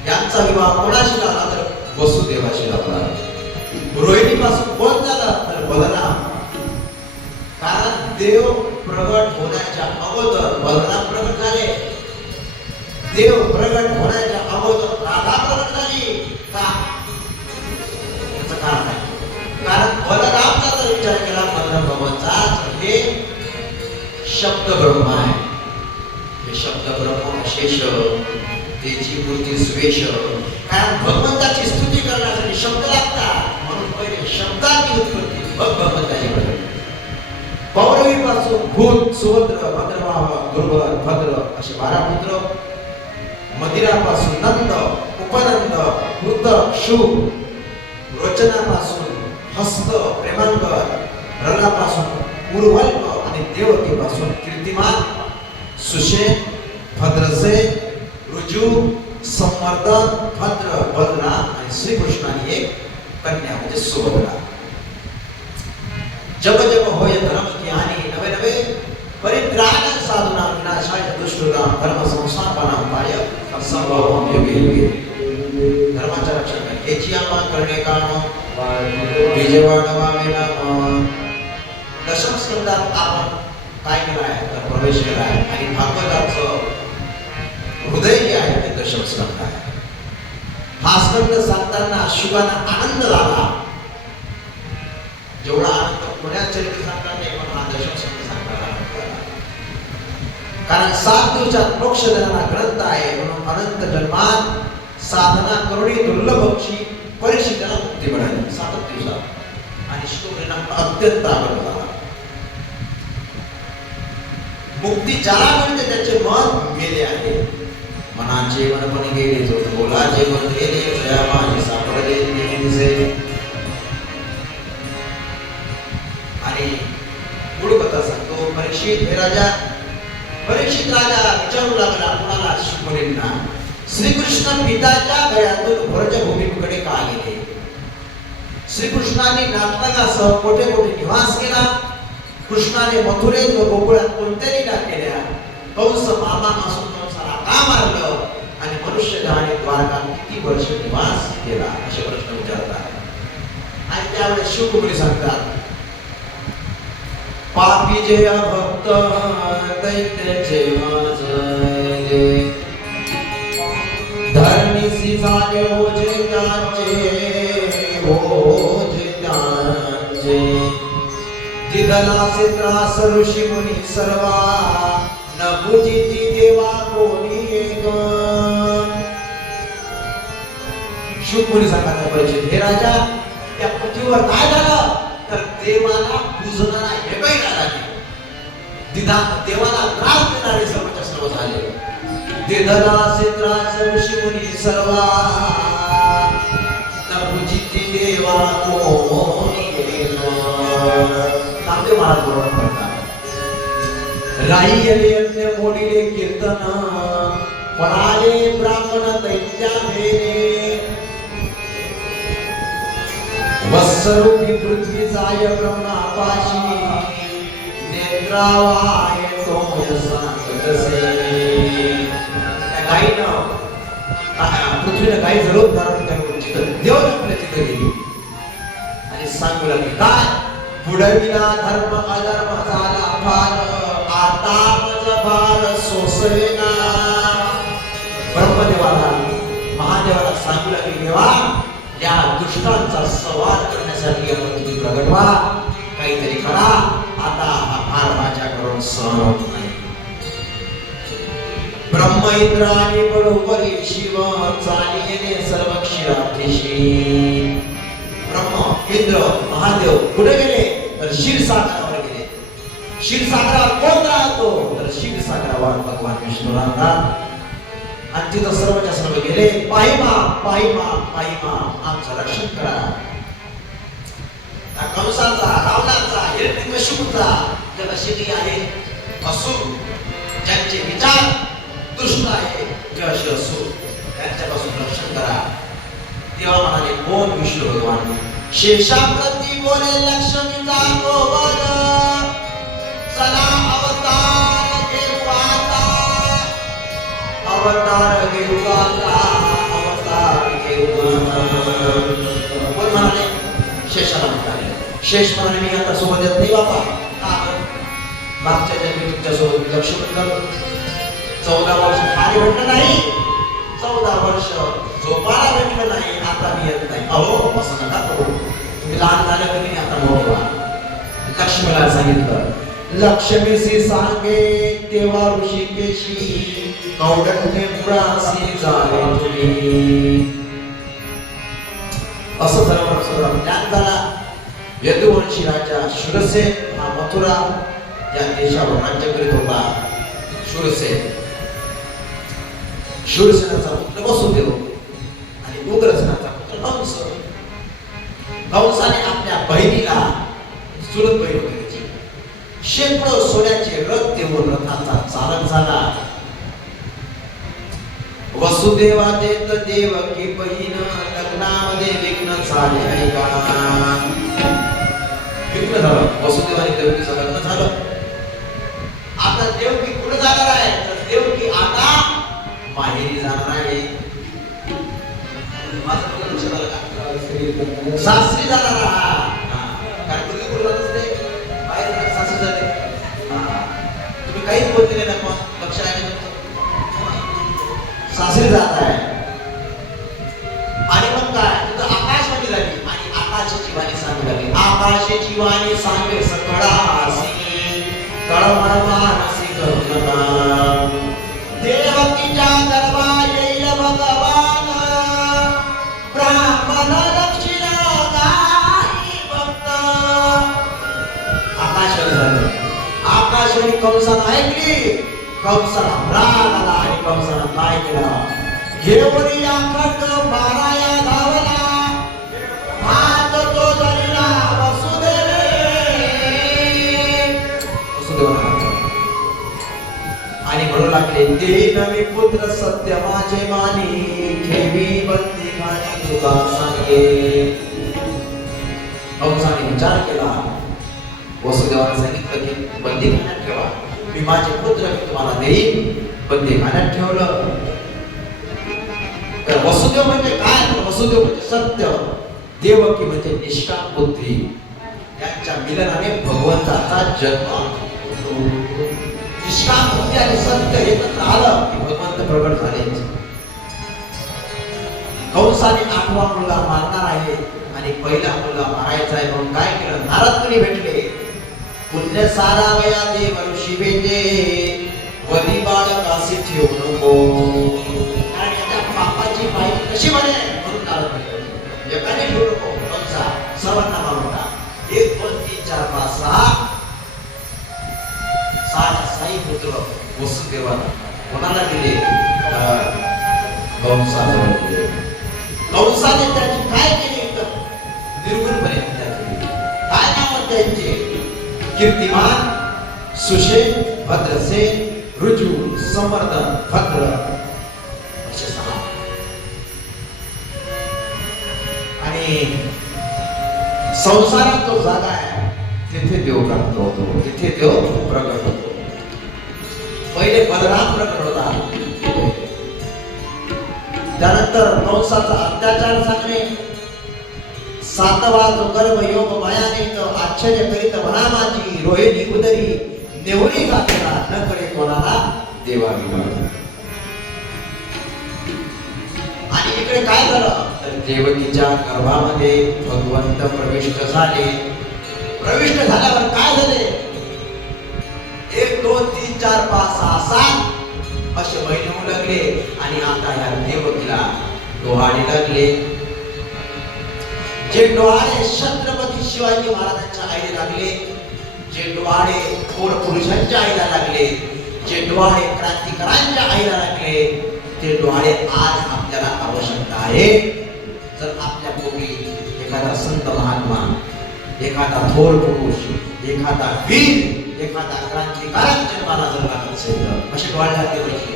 यांचा विवाह कोणाशी लावला तर वसुदेवाशी लावला रोहिणी पासून कोण झाला तर बलराम कारण देव प्रगट होण्याच्या अगोदर बलराम प्रगट झाले देव प्रगट होण्याच्या अगोदर राधा प्रगट झाली का कारण बलरामचा जर विचार केला बलराम भगवानचा हे शब्द ब्रह्म आहे हे शब्द ब्रह्म शेष त्याची मूर्ती स्वेष कारण भगवंताची स्तुती करण्यासाठी शब्द लागतात म्हणून पहिले शब्दाची उत्पत्ती भूत सुभद्र भद्रभाव दुर्बल भद्र असे 12 पुत्र. मदिरापासून नंद उपनंद वृद्ध शुभ. रोचनापासून हस्त प्रेमांकर. रलापासून उर्वल्प आणि देवकीपासून कीर्तिमान. सुषेण भद्रसेन रुजू संवर्धन भद्र बलराम आणि श्रीकृष्णाने एक कन्या म्हणजे सुभद्रा. जब जब होय धर्म की हानी नवे नवे परित्राण साधुना विनाशाय दुष्टोदाम धर्म संस्थापनाय संभवम युगे युगे. धर्माच्या रक्षण याची आपण करणे काम विजयवाडवा नाम. दशम स्कंदात आपण काय केलं आहे तर प्रवेश केला आहे आणि भागवताचं हृदय जे आहे ते दशम स्कंद आहे. हा स्कंद सांगताना शुकांना आनंद झाला. जेवढा आनंद पुण्यात चरित्र सांगताना नाही पण हा दशम स्कंद सांगताना आनंद झाला. कारण 7 दिवसात मोक्ष देणारा ग्रंथ आहे म्हणून अनंत जन्मात साधना करुणी दुर्लभची परिशिष्टाला मुक्ती मिळाली 7 दिवसात आणि शुकरीना अत्यंत आनंद झाला. मुक्ती ज्याला मिळते त्याचे मन मेले आहे. मनाचे मन पण गेले जो बोलाचे मन गेले जया माझे सापडले नेहमीचे. आणि पुढे कथा सांगतो परीक्षित हे राजा. परीक्षित राजा विचारू लागला कुणाला शुकरींना श्रीकृष्ण पिताच्या गळ्यातून व्रजभूमीकडे का गेले. श्रीकृष्णाने नाटकासह कोठे कोठे निवास केला. कृष्णाने मथुरेत व गोकुळात कोणत्या लीला केल्या. कंस मामापासून कंसाला का मारलं आणि मनुष्य आणि द्वारकात किती वर्ष निवास केला असे प्रश्न विचारतात. आणि त्यावेळेस शिवकुमारी सांगतात पापी जे भक्त दैत्याचे वाजले धर्मीसी झाले ओझे त्यांचे ओझे त्यांचे. दिदलासे त्रास ऋषी मुनी सर्वा न बुजिती देवा कोणी एक. शुकमुनी सांगतात परिचित हे राजा त्या पृथ्वीवर काय झालं तर देवाला पूजणारा एकही राजा नाही. देवाला त्रास देणारे सर्वच्या सर्व झाले. दिदलासे त्रास ऋषी मुनी सर्वा न बुजिती देवा कोणी एक. नामदेव महाराज बरोबर म्हणतात राहीले यज्ञ मोडीले कीर्तन पणाले ब्राह्मण दैत्या भेले. वत्सरूपी पृथ्वी जाय ब्रह्मापाशी नेत्रावाय तोय सांगतसे. गाईनं पृथ्वीने गाई जळून धारण करून चित्र देव आपल्या चित्र गेली आणि सांगू लागली काय बुडविला धर्म अधर्म झाला भार आता मज भार सोसलेना. ब्रह्मदेवाला महादेवाला सांगू लागली देवा या दुष्टांचा संवाद करण्यासाठी आपण तुम्ही प्रगट व्हा काहीतरी करा. आता हा भार माझ्याकडून सहन होत नाही. ब्रह्म इंद्र आणि बरोबरी शिव चालिये सर्व क्षीरात्रिशी. ब्रह्म इंद्र महादेव कुठे गेले तर क्षीरसागरावर गेले. क्षीरसागरावर कोण राहतो तर क्षीरसागरावर भगवान विष्णू राहतात. आणि तिथं सर्वच्या सर्व गेले पाहिमा पाहिमा पाहिमा आमचं रक्षण करा. कंसाचा रावणाचा हिरण्यकशिपूचा ज्याला शेती आहे असुर ज्यांचे विचार दुष्ट आहे जे असे असुर त्यांच्यापासून रक्षण करा. तेव्हा म्हणाले कोण विष्णू भगवान शेषाप्रती बोले लक्ष्मीचा गोवन चला अवतार घेऊ आता. अवतार घेऊ आता अवतार घेऊ आता. कोण म्हणाले शेषाला म्हणाले. शेष म्हणाले मी आता सोबत येत नाही बाबा. मागच्या जन्मी तुमच्या सोबत लक्ष्मण करतो 14 वर्ष खाली भेटलं नाही 14 वर्ष झोपायला भेटलं नाही आता मी येत नाही. अहो असं नका करू तुम्ही लहान झालं तरी मी आता मोठे व्हा. लक्ष्मीला सांगितलं लक्ष्मीशी सांगे तेव्हा ऋषिकेशी कौडण्य पुरासी जावे तुम्ही. असं सर्व ज्ञान झाला. यदुवंशी राजा शूरसेन हा मथुरा या देशावर राज्य करीत होता शूरसेन. शूरसेनाचा पुत्र वसुदेव आणि उग्रसेनाचा पुत्र कंस. कंसाने आपल्या बहिणीला, चुलत बहीण होती त्याची, शेकडो सोन्याचे रथ देऊन रथाचा चालक झाला. वसुदेवा देत देवकी बहीण लग्नामध्ये विघ्न झाले आहे का? विघ्न झालं. वसुदेव आणि देवकीचं लग्न झालं. आता देवकी कुठे जाणार आहे? तर देवकी आता माहेरी जाणार आहे. माझं मुलं लक्षात आलं का? सासरी जाणार कारण मुलगी कुठे जात असते? बाहेर जाणार, सासरी जाते. तुम्ही काहीच बोलते नाही ना, लक्ष आहे का तुमचं? सासरी जात आहे. आणि मग काय, तिथं आकाशवाणी झाली आणि आकाशाची वाणी सांगू लागली. आकाशाची वाणी सांगे सकळासी कळमळमानसी करुणा. देवकीच्या गर्भा येईल भगवान, ब्राह्मण दक्षिणा गाई भक्त. आकाशवाणी झाली. आकाशवाणी कंसानं ऐकली. कंसाला राग आला आणि कंसानं काय केलं? घेऊन या खड्ग माराया धावला. हात तो धरिला वसुदेवे. आणि म्हणू लागले, देईन मी पुत्र सत्य माझे मानी, ठेवी बंदी खाणी तुका सांगे. कंसाने विचार केला. वसुदेवाने सांगितलं की बंदी खाण्यात ठेवा. मी माझे पुत्र मी तुम्हाला देईन. बंदी खाण्यात ठेवलं. तर वसुदेव म्हणजे काय? वसुदेव म्हणजे सत्य. देवकी म्हणजे निष्काम बुद्धी. यांच्या मिलनाने भगवंताचा जन्म. निष्काम बुद्धी आणि सत्य एकत्र आलं की भगवंत प्रगट झाले. कंसाने 8वा मुलगा मारणार आहे आणि पहिला मुलगा मारायचा आहे म्हणून काय केलं? नारद मुनी भेटले. पुण्य सारावया देव ऋषी भेटे, वरी बाळकासी ठेवू नको. आणि त्या पापाची माहिती कशी बने म्हणून नारद भेटले. एकाने ठेवू नको. कंसा सर्वांना मारून टाक. 1 2 3 4 5 6 साई पुत्र वसुदेवाला कोणाला दिले? कंसाला दिले. कंसाने त्याची काय केले? निर्गुणपणे हत्या केली. काय नाव त्यांचे? कीर्तिमान, सुषेण, भद्रसेन, ऋजू, समर्थ, भद्र असे 6. आणि संसारात जो जागा आहे तिथे देव प्राप्त होतो. तिथे देव प्रगट होतो. पहिले बलराम प्रकट होता. त्यानंतर कंसाचा अत्याचार सांगणे. 7वा जो गर्भ योग मायाने तो आश्चर्य करीत म्हणा माझी रोहिणी उदरी नेवरी गातेला न कडे कोणाला देवा गेला. आणि इकडे काय झालं? तर देवकीच्या गर्भामध्ये भगवंत प्रविष्ट झाले. प्रविष्ट झाल्यावर काय झाले? 1 2 3 4 5 6 7 असे महिने होऊ लागले. आणि आता या देवकीला डोहाळे लागले. जे डोहाळे छत्रपती शिवाजी महाराजांच्या आईला लागले, जे डोहाळे थोर पुरुषांच्या आईला लागले, जे डोहाळे क्रांतिकारांच्या आईला लागले, ते डोहाळे आज आपल्याला आवश्यकता आहे. जर आपल्या पोटी एखादा संत महात्मा, एखादा थोर पुरुष, एखादा वीर, एखादा क्रांतिकारक जन्माला जर लागत असेल तर असे डोहाळे लागले पाहिजे.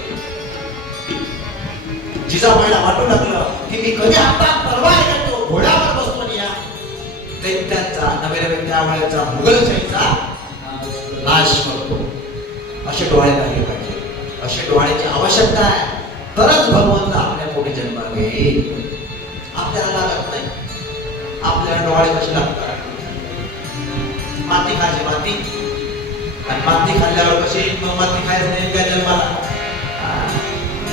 जिजाबाईला वाटू लागलं की मी कधी हातात तलवार घेतो, घोड्यावर बसतो आणि या दैत्यांचा नवे त्यावेळेचा मुघलशाहीचा नाश करतो. असे डोळे लागले पाहिजे. असे डोळ्याची आवश्यकता आहे. तरच भगवंत आपल्या पोटी जन्म घेईल. आपल्याला लागत नाही. आपल्याला डोळे कसे लागतात? माती खायची, माती. आणि माती खाल्ल्यावर कशी माती खायचं नाही का जन्माला?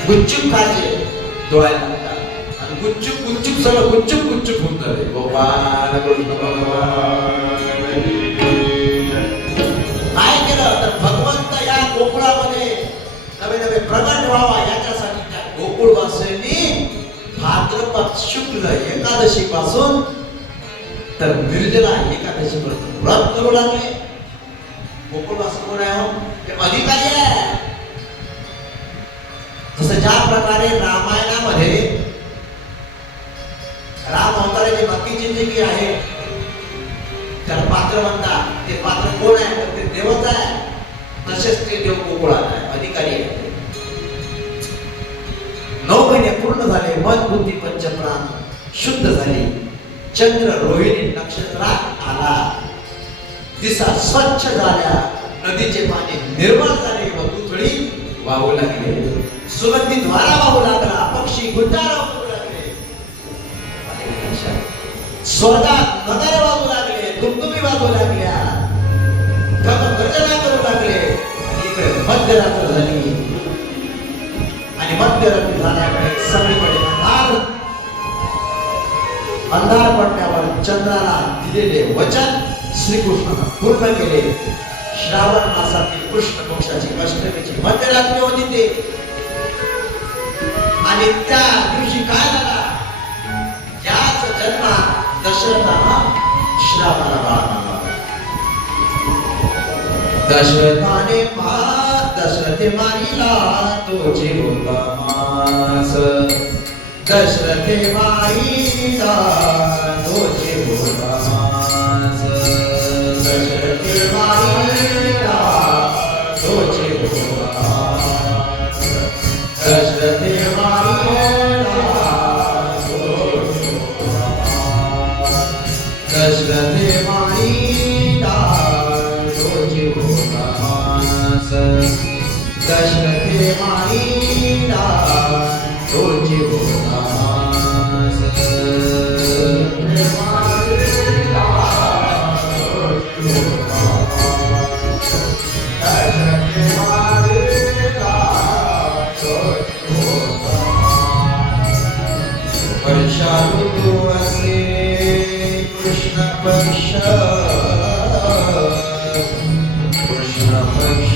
गुच्चूप खायचे डोळ्याला लागतात. आणि गुच्चूप गुच्चूप सगळं गुच्चूप गुच्चूप होऊन जाते. गोपाल कृष्ण भगवान काय केलं तर भगवंत या गोकुळामध्ये नवे नवे प्रगट व्हावा याच्यासाठी त्या गोकुळवासियांनी भाद्रपद शुक्ल एकादशी पासून तर निर्जला एकादशी पर्यंत व्रत करू लागले. गोकुळवासी कोण आहे हो? ते अधिकारी आहे. जसं ज्या प्रकारे रामायणामध्ये राम अवताराची बाकीची जी काही आहे त्याला पात्र म्हणतात. ते पात्र कोण आहे तर ते देवच आहे. तसेच ते देव गोकुळात आहे, अधिकारी आहे. 9 महिने पूर्ण झाले, मन बुद्धी पंचप्राण शुद्ध झाली. चंद्र रोहिणी नक्षत्रात आला, दिसा स्वच्छ झाल्या, नदीचे पाणी निर्मळ झाले व दुथडी वाहू लागले. सुगंधित वारा वाहू लागला, पक्षी गुंजारा वाहू लागले. स्वर्गात नगारे वाजू लागले, दुमदुमी वाजू लागल्या, गर्जना करू लागले. इकडे मध्यरात्र झाली आणि मध्यरात्री झाल्यामुळे सगळीकडे अंधार पडल्यावर चंद्राला दिलेले वचन श्रीकृष्णाने पूर्ण केले. श्रावण मासातील कृष्ण पक्षाची अष्टमीची मध्यरात्री होती ते. आणि त्या दिवशी काय झाला, याच जन्मात दशरथानं श्रावणाला बाळ मानला. दशरथे मारिला तोचे होता मास. दशरथे मारिला तोचे होता मास. दशरथे मारिला तोचे होता मास. दशरथे मारिला तोचे होता मास. दशरथे मारिला तोचे होता मास. दशरथे मारिला तोचे होता मास. वर्षा ऋतू असे कृष्ण पक्ष. कृष्ण पक्ष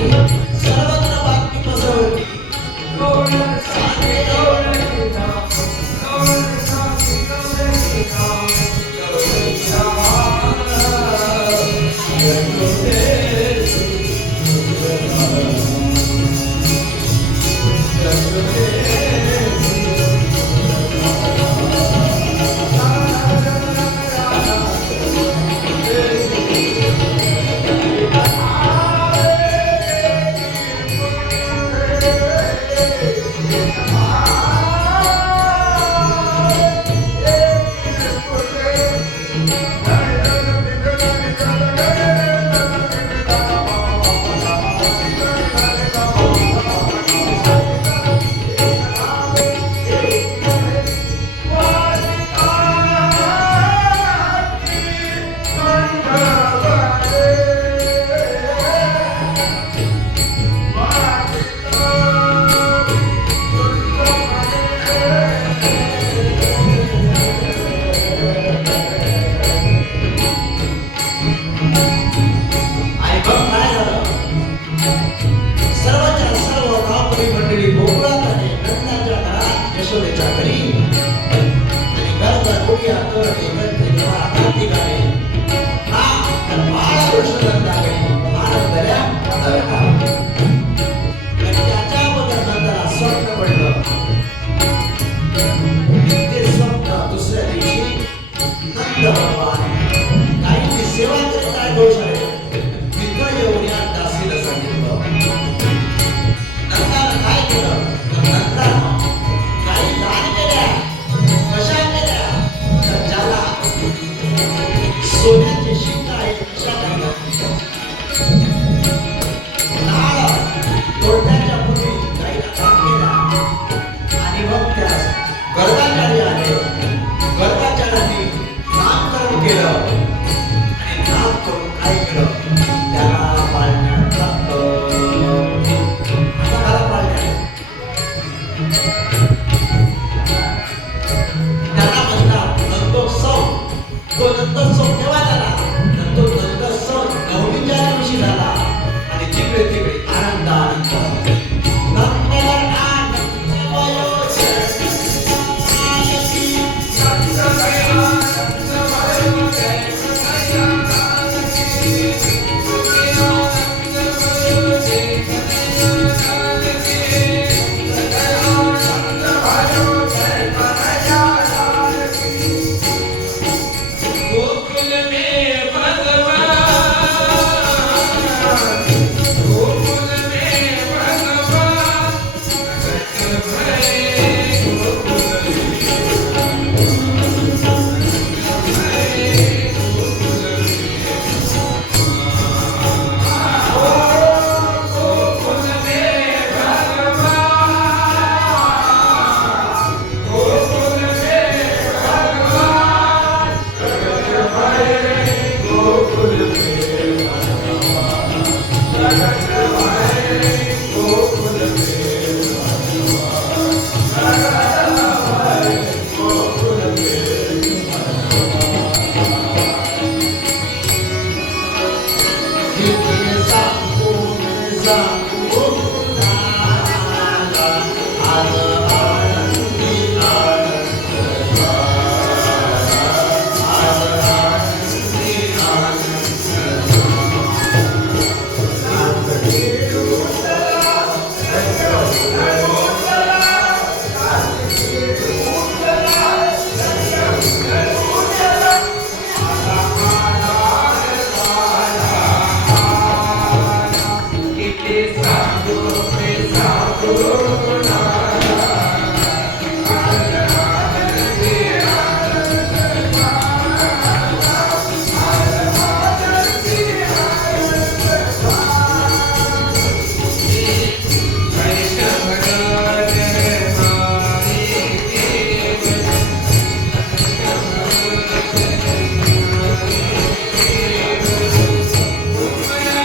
नाही